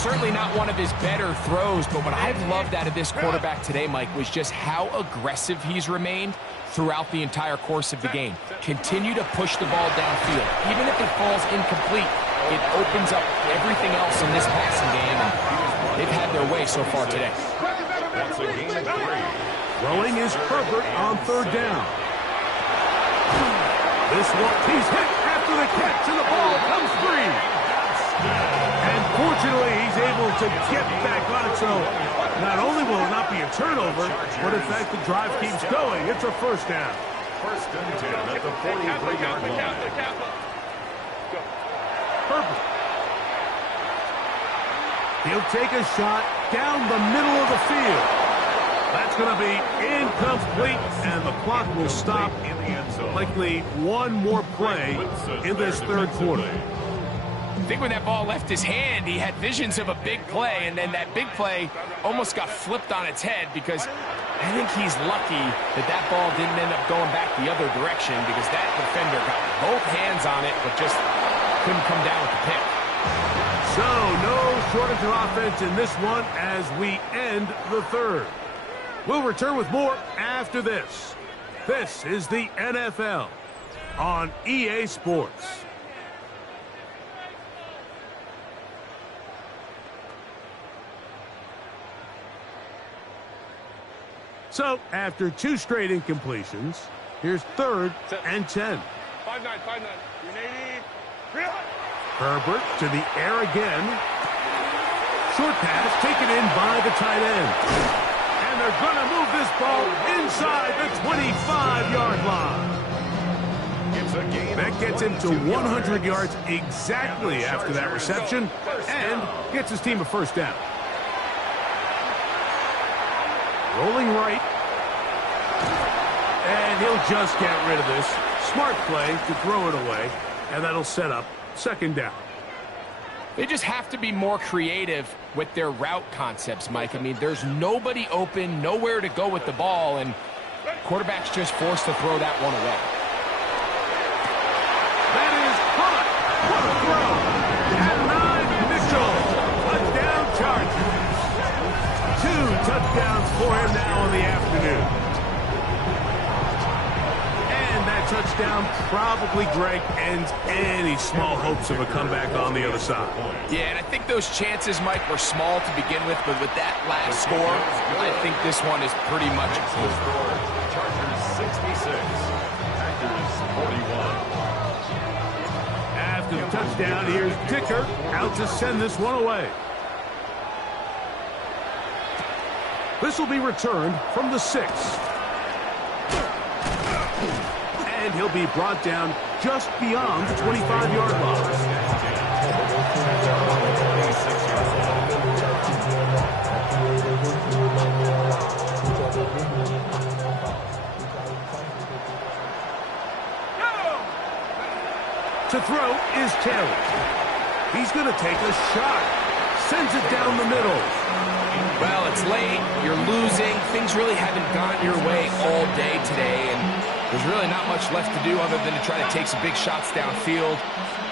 certainly not one of his better throws, but what I've loved out of this quarterback today, Mike, was just how aggressive he's remained throughout the entire course of the game. Continue to push the ball downfield. Even if it falls incomplete, it opens up everything else in this passing game, and they've had their way so far today. That's a gain of 3. Throwing is Herbert on 3rd down. This one, he's hit after the catch, and the ball comes free. And fortunately, he's able to get back on it, so not only will it not be a turnover, but in fact, the drive keeps going. It's a 1st down. 1st and 10 at the 43-yard line. Herbert. He'll take a shot down the middle of the field. That's going to be incomplete, and the clock will stop. In the end zone. Likely one more play in this 3rd quarter. I think when that ball left his hand, he had visions of a big play, and then that big play almost got flipped on its head because I think he's lucky that that ball didn't end up going back the other direction because that defender got both hands on it but just couldn't come down with the pick. So no shortage of offense in this one as we end the 3rd. We'll return with more after this. This is the NFL on EA Sports. So, after 2 straight incompletions, here's 3rd and 10. 5-9, 5-9. 380. Herbert to the air again. Short pass taken in by the tight end. And they're going to move this ball inside the 25-yard line. It's a gain. That gets him to 100 yards exactly after that reception and gets his team a 1st down. Rolling right. And he'll just get rid of this. Smart play to throw it away, and that'll set up 2nd down. They just have to be more creative with their route concepts, Mike. I mean, there's nobody open, nowhere to go with the ball, and quarterback's just forced to throw that one away. That is hot. What a throw. At 9, Mitchell. Touchdown Chargers. 2 touchdowns for him now in the afternoon. And that touchdown probably, Greg, ends any small hopes of a comeback on the other side. Yeah, and I think those chances, Mike, were small to begin with, but with that last score, I think this one is pretty much a close. Chargers 66, Packers 41. After the touchdown, here's Dicker out to send this one away. This will be returned from the 6. And he'll be brought down just beyond the 25-yard line. To throw is Taylor. He's going to take a shot. Sends it down the middle. Well, it's late, you're losing, things really haven't gone your way all day today, and there's really not much left to do other than to try to take some big shots downfield.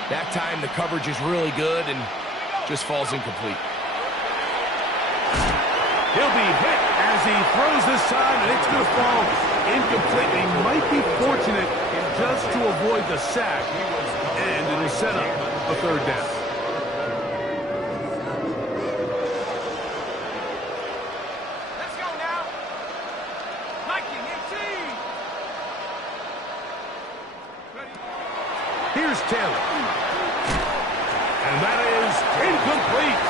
That time the coverage is really good and just falls incomplete. He'll be hit as he throws this time, and it's going to fall incomplete. He might be fortunate just to avoid the sack, and it'll set up a 3rd down. Here's Taylor. And that is incomplete.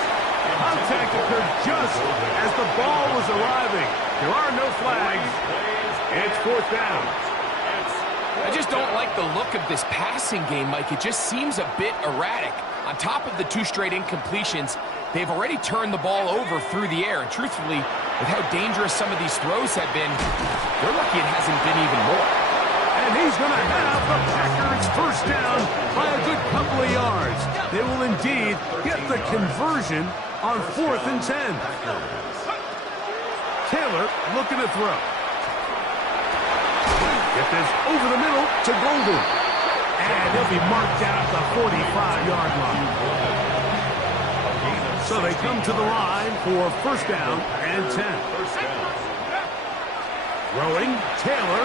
Contact occurred just as the ball was arriving. There are no flags. It's 4th down. I just don't like the look of this passing game, Mike. It just seems a bit erratic. On top of the 2 straight incompletions, they've already turned the ball over through the air. And truthfully, with how dangerous some of these throws have been, they're lucky it hasn't been even more. And he's going to have the Packers 1st down by a good couple of yards. They will indeed get the conversion on 4th and 10. Taylor looking to throw. Get this over the middle to Golden. And he'll be marked down at the 45-yard line. So they come to the line for first down and 10. First down. Throwing, Taylor.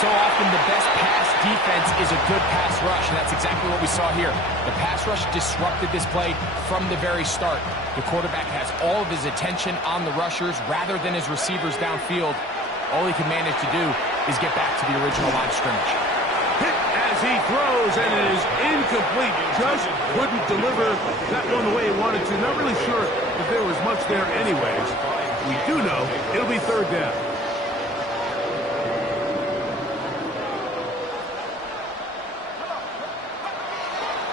So often the best pass defense is a good pass rush, and that's exactly what we saw here. The pass rush disrupted this play from the very start. The quarterback has all of his attention on the rushers rather than his receivers downfield. All he can manage to do is get back to the original line of scrimmage. Hit as he throws, and it is incomplete. Just couldn't deliver that one the way he wanted to. Not really sure if there was much there anyways. We do know it'll be third down.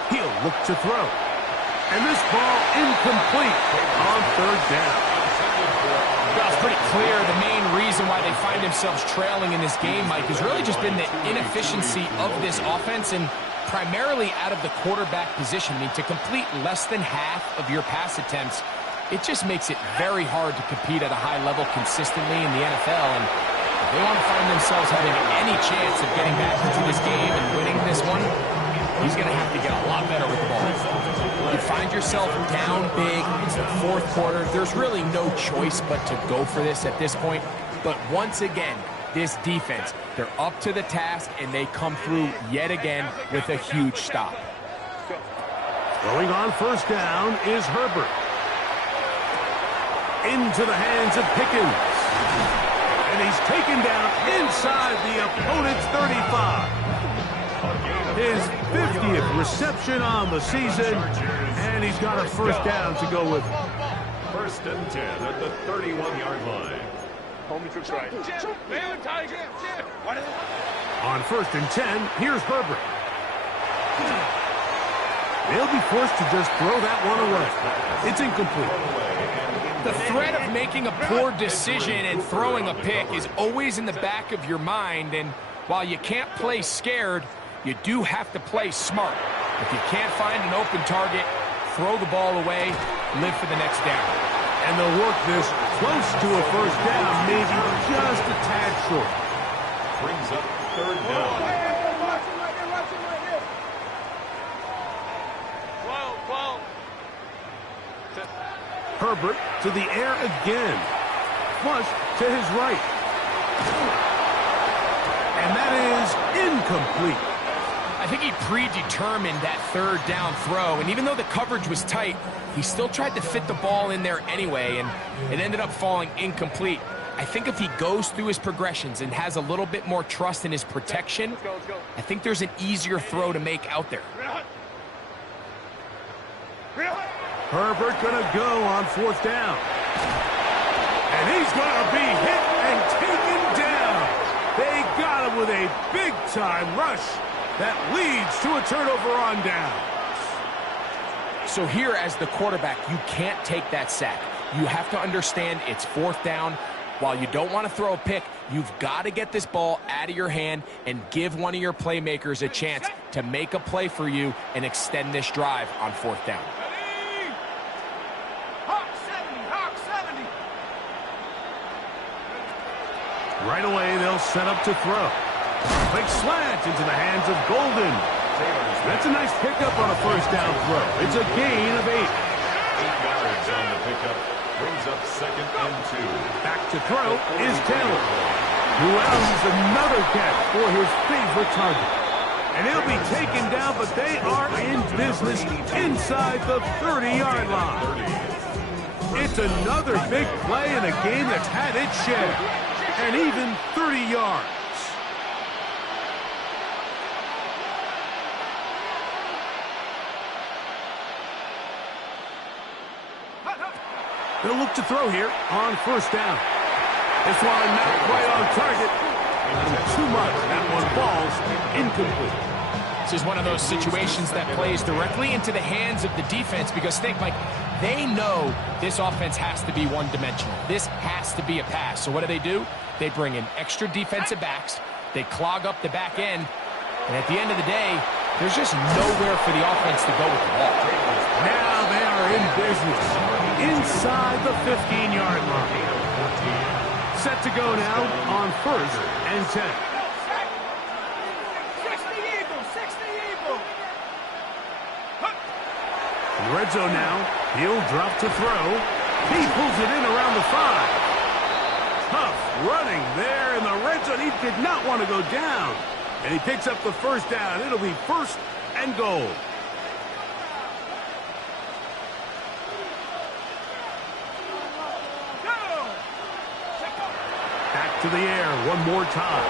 He'll look to throw. And this ball incomplete on third down. Well, it's pretty clear the main reason why they find themselves trailing in this game, Mike, has really just been the inefficiency of this offense and primarily out of the quarterback position. I mean, to complete less than half of your pass attempts, it just makes it very hard to compete at a high level consistently in the NFL. And if they want to find themselves having any chance of getting back into this game and winning this one, he's going to have to get a lot better with the ball. You find yourself down big. It's the fourth quarter. There's really no choice but to go for this at this point. But once again, this defense, they're up to the task, and they come through yet again with a huge stop. Throwing on first down is Herbert. Into the hands of Pickens. And he's taken down inside the opponent's 35. His 50th reception on the season, and he's got a first down to go with. First and 10 at the 31-yard line. Homie tricks right. On first and 10, here's Herbert. They'll be forced to just throw that one away. It's incomplete. The threat of making a poor decision and throwing a pick is always in the back of your mind, and while you can't play scared, you do have to play smart. If you can't find an open target, throw the ball away, live for the next down. And they'll work this close to a first down, maybe just a tad short. Brings up third down. Herbert to the air again. Flush to his right. And that is incomplete. I think he predetermined that third down throw, and even though the coverage was tight, he still tried to fit the ball in there anyway, and it ended up falling incomplete. I think if he goes through his progressions and has a little bit more trust in his protection, I think there's an easier throw to make out there. Herbert gonna go on fourth down. And he's gonna be hit and taken down. They got him with a big-time rush that leads to a turnover on down. So here as the quarterback, you can't take that sack. You have to understand it's fourth down. While you don't want to throw a pick, you've got to get this ball out of your hand and give one of your playmakers a chance to make a play for you and extend this drive on fourth down. Right away, they'll set up to throw. Quick slant into the hands of Golden. That's a nice pickup on a first down throw. It's a gain of 8. 8 yards on the pickup. Brings up second and 2. Back to throw is Taylor, who allows another catch for his favorite target. And he'll be taken down, but they are in business inside the 30-yard line. It's another big play in a game that's had its share. And even 30 yards. They'll look to throw here on first down. This one not quite on target. And too much. That one falls incomplete. This is one of those situations that plays directly into the hands of the defense because think, Mike, they know this offense has to be one-dimensional. This has to be a pass. So what do? They bring in extra defensive backs. They clog up the back end. And at the end of the day, there's just nowhere for the offense to go with the ball. Now they are in business inside the 15-yard line. Set to go now on first and 10. Red zone now. He'll drop to throw. He pulls it in around the 5. Tough running there in the red zone. He did not want to go down. And he picks up the first down. It'll be 1st and goal. Back to the air one more time.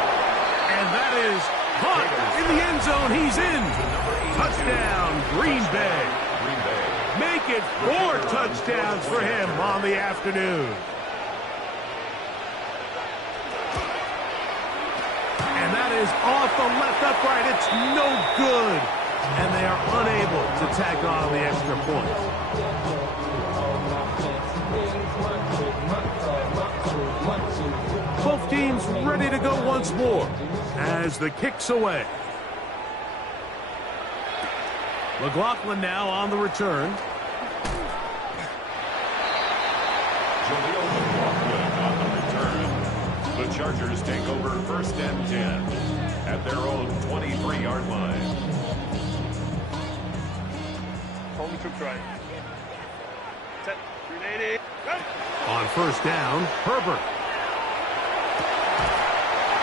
And that is caught in the end zone. He's in. Touchdown, Green Bay. Make it 4 touchdowns for him on the afternoon. And that is off the left upright. It's no good. And they are unable to tack on the extra point. Both teams ready to go once more as the kick's away. McLaughlin now on the return. Jaleel McLaughlin on the return. The Chargers take over 1st and 10 at their own 23-yard line. Hold the troops right. 10, 380. On 1st down, Herbert.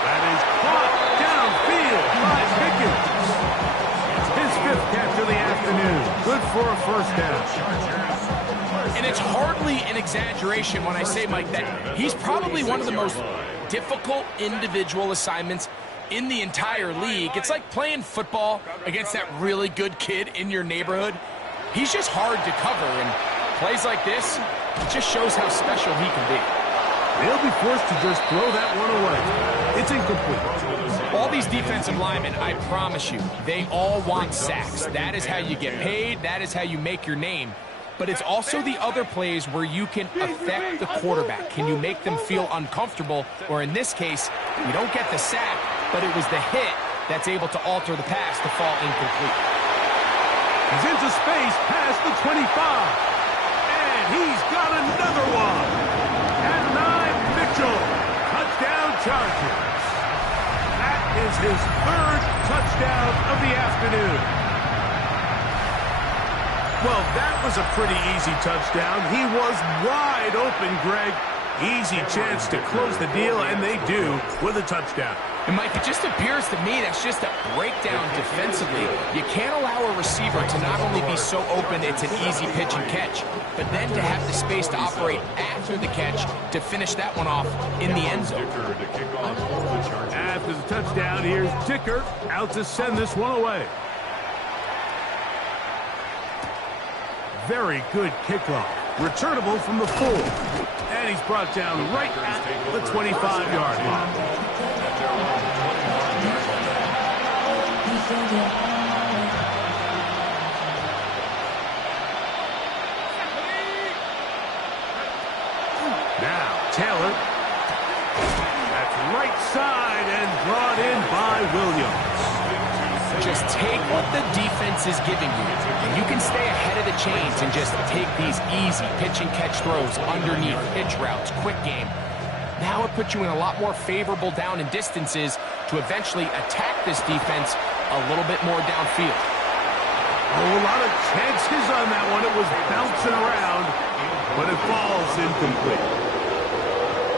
That is caught downfield by Pickens. His 5th catch of the afternoon. Good for a 1st down. And it's hardly an exaggeration when I say, Mike, that he's probably one of the most difficult individual assignments in the entire league. It's like playing football against that really good kid in your neighborhood. He's just hard to cover, and plays like this, it just shows how special he can be. They'll be forced to just throw that one away. It's incomplete. All these defensive linemen, I promise you, they all want sacks. That is how you get paid. That is how you make your name. But it's also the other plays where you can affect the quarterback. Can you make them feel uncomfortable? Or in this case, you don't get the sack, but it was the hit that's able to alter the pass to fall incomplete. He's into space past the 25. And he's got another one. At 9, Mitchell. Touchdown Chargers. That is his 3rd touchdown of the afternoon. Well, that was a pretty easy touchdown. He was wide open, Greg. Easy chance to close the deal, and they do with a touchdown. And, Mike, it just appears to me that's just a breakdown defensively. You can't allow a receiver to not only be so open it's an easy pitch and catch, but then to have the space to operate after the catch to finish that one off in the end zone. After the touchdown, here's Dicker out to send this one away. Very good kickoff. Returnable from the 4. And he's brought down right at the 25-yard line. Now, Taylor. That's right side and brought in by Williams. Just take what the defense is giving you, and you can stay ahead of the chains and just take these easy pitch and catch throws underneath, pitch routes, quick game. Now it puts you in a lot more favorable down and distances to eventually attack this defense a little bit more downfield. Oh, a lot of chances on that one. It was bouncing around, but it falls incomplete.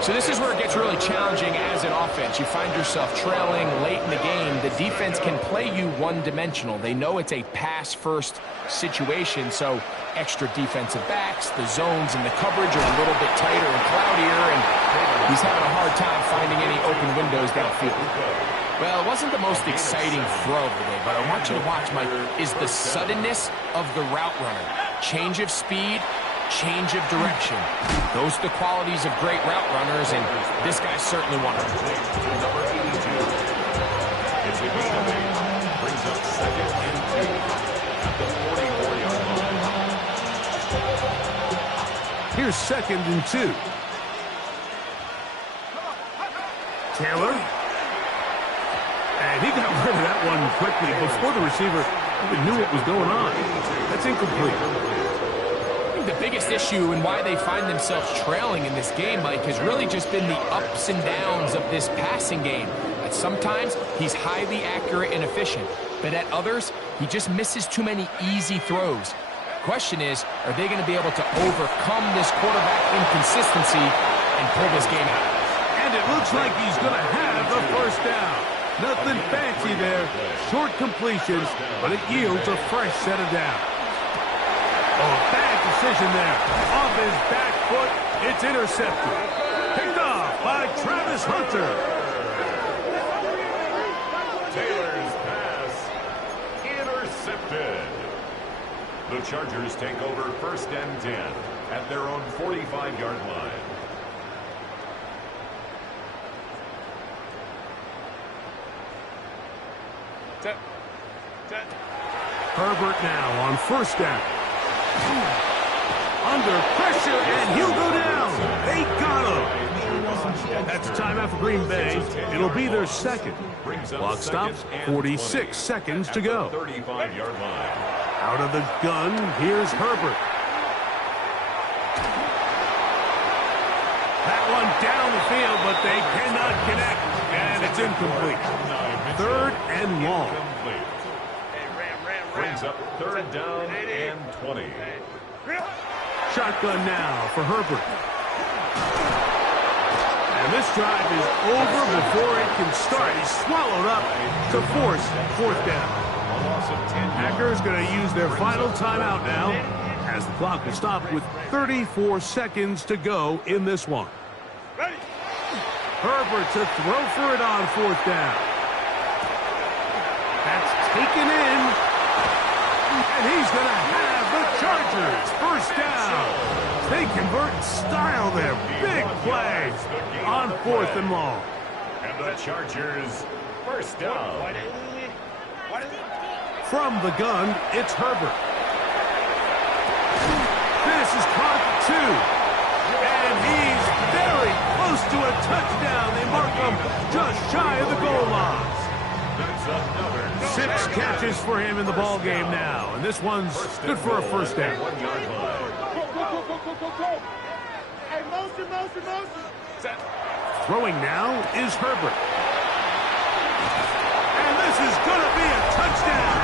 So this is where it gets really challenging as an offense. You find yourself trailing late in the game. The defense can play you one-dimensional. They know it's a pass-first situation, so extra defensive backs, the zones and the coverage are a little bit tighter and cloudier, and he's having a hard time finding any open windows downfield. Well, it wasn't the most exciting throw today, but I want you to watch, Mike, is the suddenness of the route runner. Change of speed, change of direction. Those are the qualities of great route runners, and this guy's certainly one of them. It's a gain of 8. Brings up 2nd and 2 at the 44-yard line. Here's 2nd and 2. Taylor. And he got rid of that one quickly before the receiver even knew what was going on. That's incomplete. The biggest issue and why they find themselves trailing in this game, Mike, has really just been the ups and downs of this passing game. At sometimes, he's highly accurate and efficient, but at others, he just misses too many easy throws. Question is, are they going to be able to overcome this quarterback inconsistency and pull this game out? And it looks like he's going to have the first down. Nothing fancy there. Short completions, but it yields a fresh set of downs. Oh, bad decision there. Off his back foot, it's intercepted. Picked off by Travis Hunter. Taylor's pass intercepted. The Chargers take over 1st and 10 at their own 45-yard line. Herbert now on 1st down. Under pressure, and he'll go down. They got him. That's timeout for Green Bay. It'll be their second. Clock stops, 46 seconds to go. 35-yard line. Out of the gun, here's Herbert. That one down the field, but they cannot connect, and it's incomplete. 3rd and long. Brings up 3rd down and 20. Shotgun now for Herbert. And this drive is over before it can start. He's swallowed up to force 4th down. Packers going to use their final timeout now as the clock will stop with 34 seconds to go in this one. Herbert to throw for it on 4th down. That's taken in. And he's going to have the Chargers 1st down. They convert in style there. Big play on 4th and long. And the Chargers 1st down. From the gun, it's Herbert. This is caught at 2. And he's very close to a touchdown. They mark him just shy of the goal line. 6 catches for him in the ball game now. And this one's good for a 1st down. Hey, motion. Throwing now is Herbert. And this is going to be a touchdown.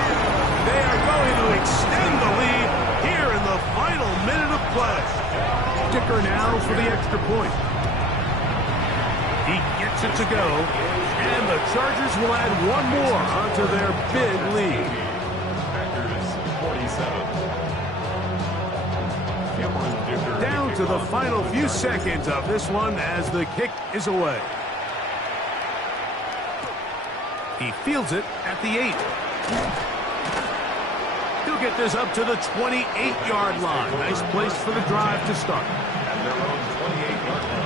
They are going to extend the lead here in the final minute of play. Kicker now for the extra point. He gets it to go, and the Chargers will add one more onto their big lead. Packers 47. Down to the final few seconds of this one as the kick is away. He fields it at the 8. He'll get this up to the 28-yard line. Nice place for the drive to start. At their own 28-yard line.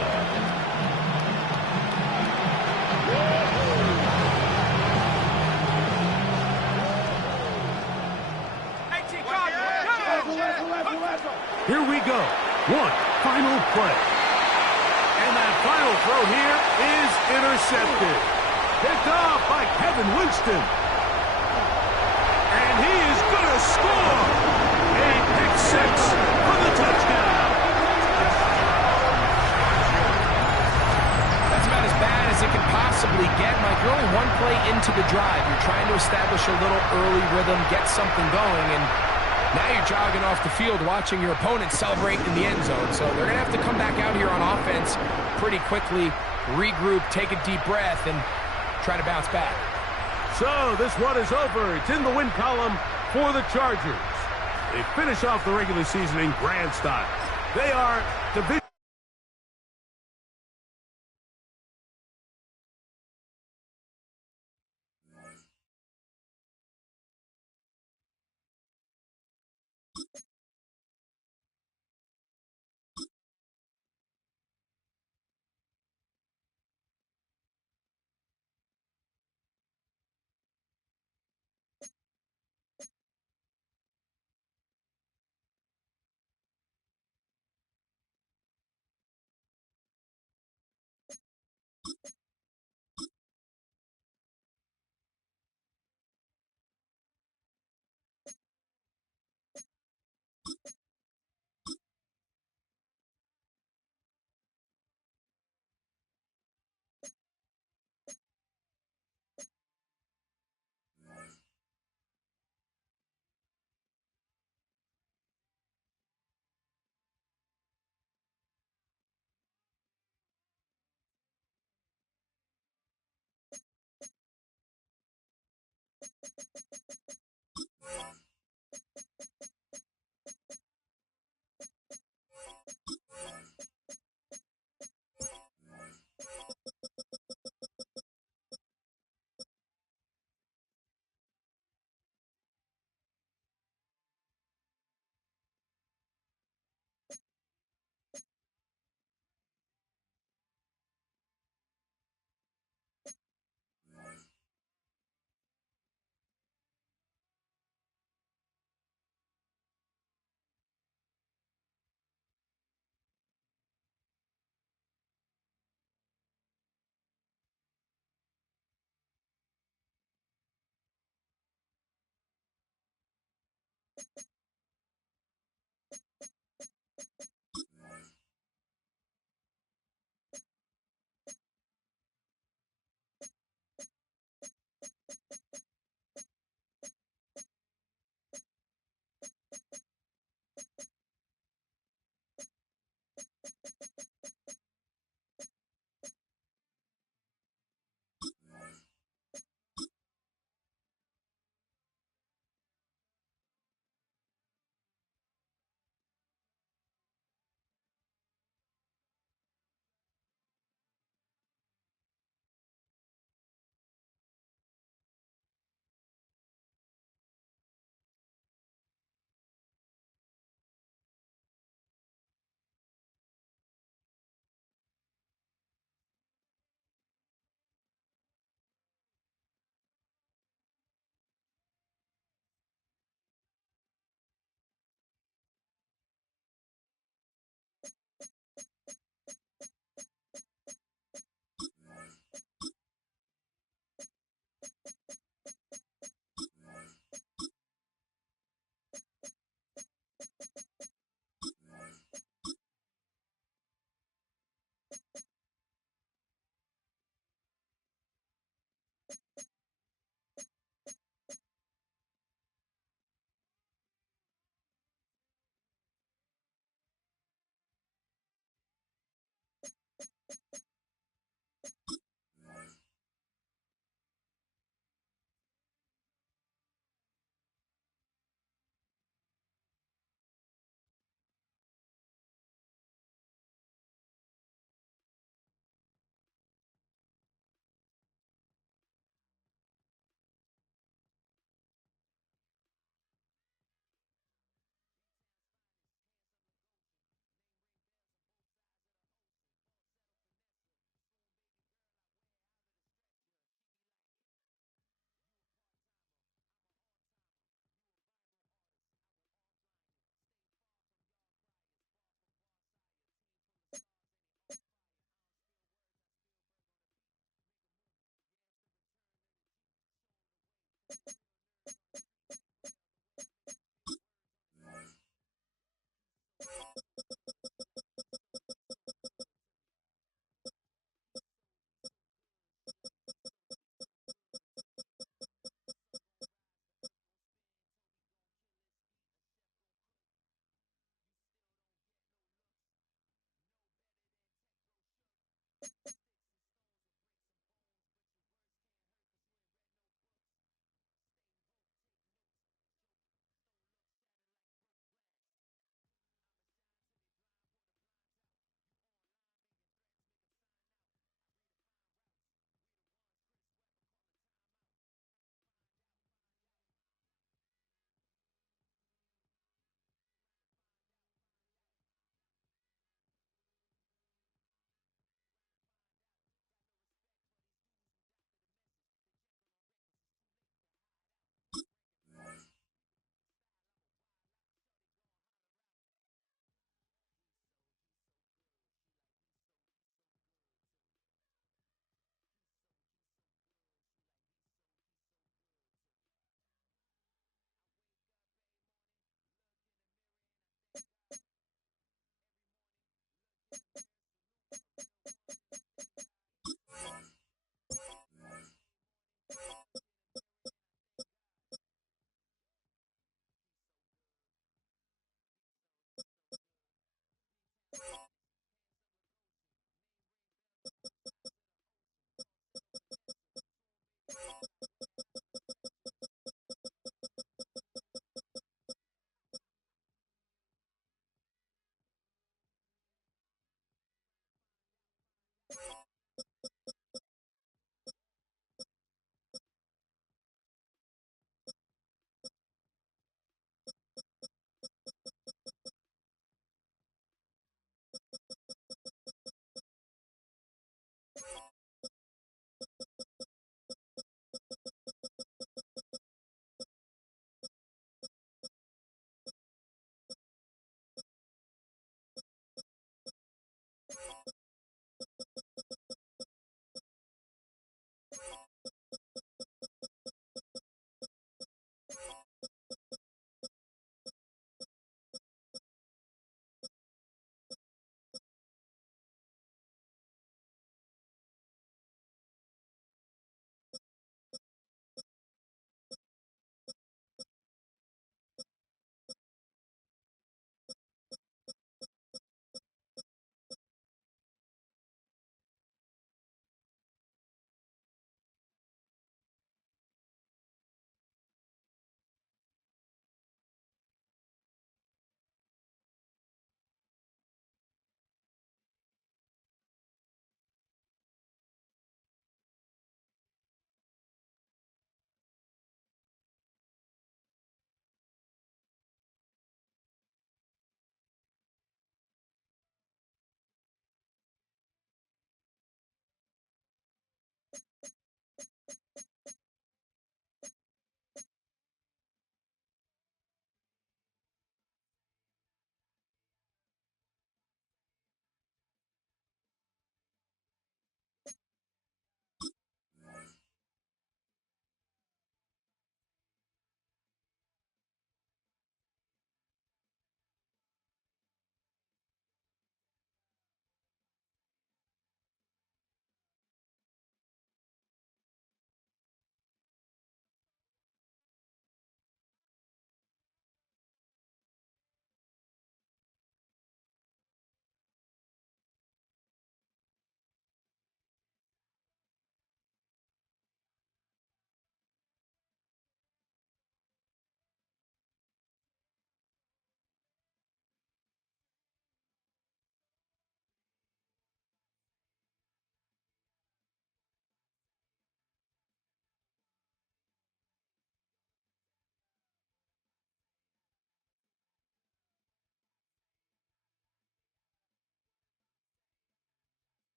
Here we go. One final play. And that final throw here is intercepted. Picked off by Kevin Winston. And he is going to score. A pick 6 for the touchdown. That's about as bad as it can possibly get. Mike, you're only one play into the drive. You're trying to establish a little early rhythm, get something going, and now you're jogging off the field watching your opponent celebrate in the end zone. So they're going to have to come back out here on offense pretty quickly, regroup, take a deep breath, and try to bounce back. So this one is over. It's in the win column for the Chargers. They finish off the regular season in grand style. They are division.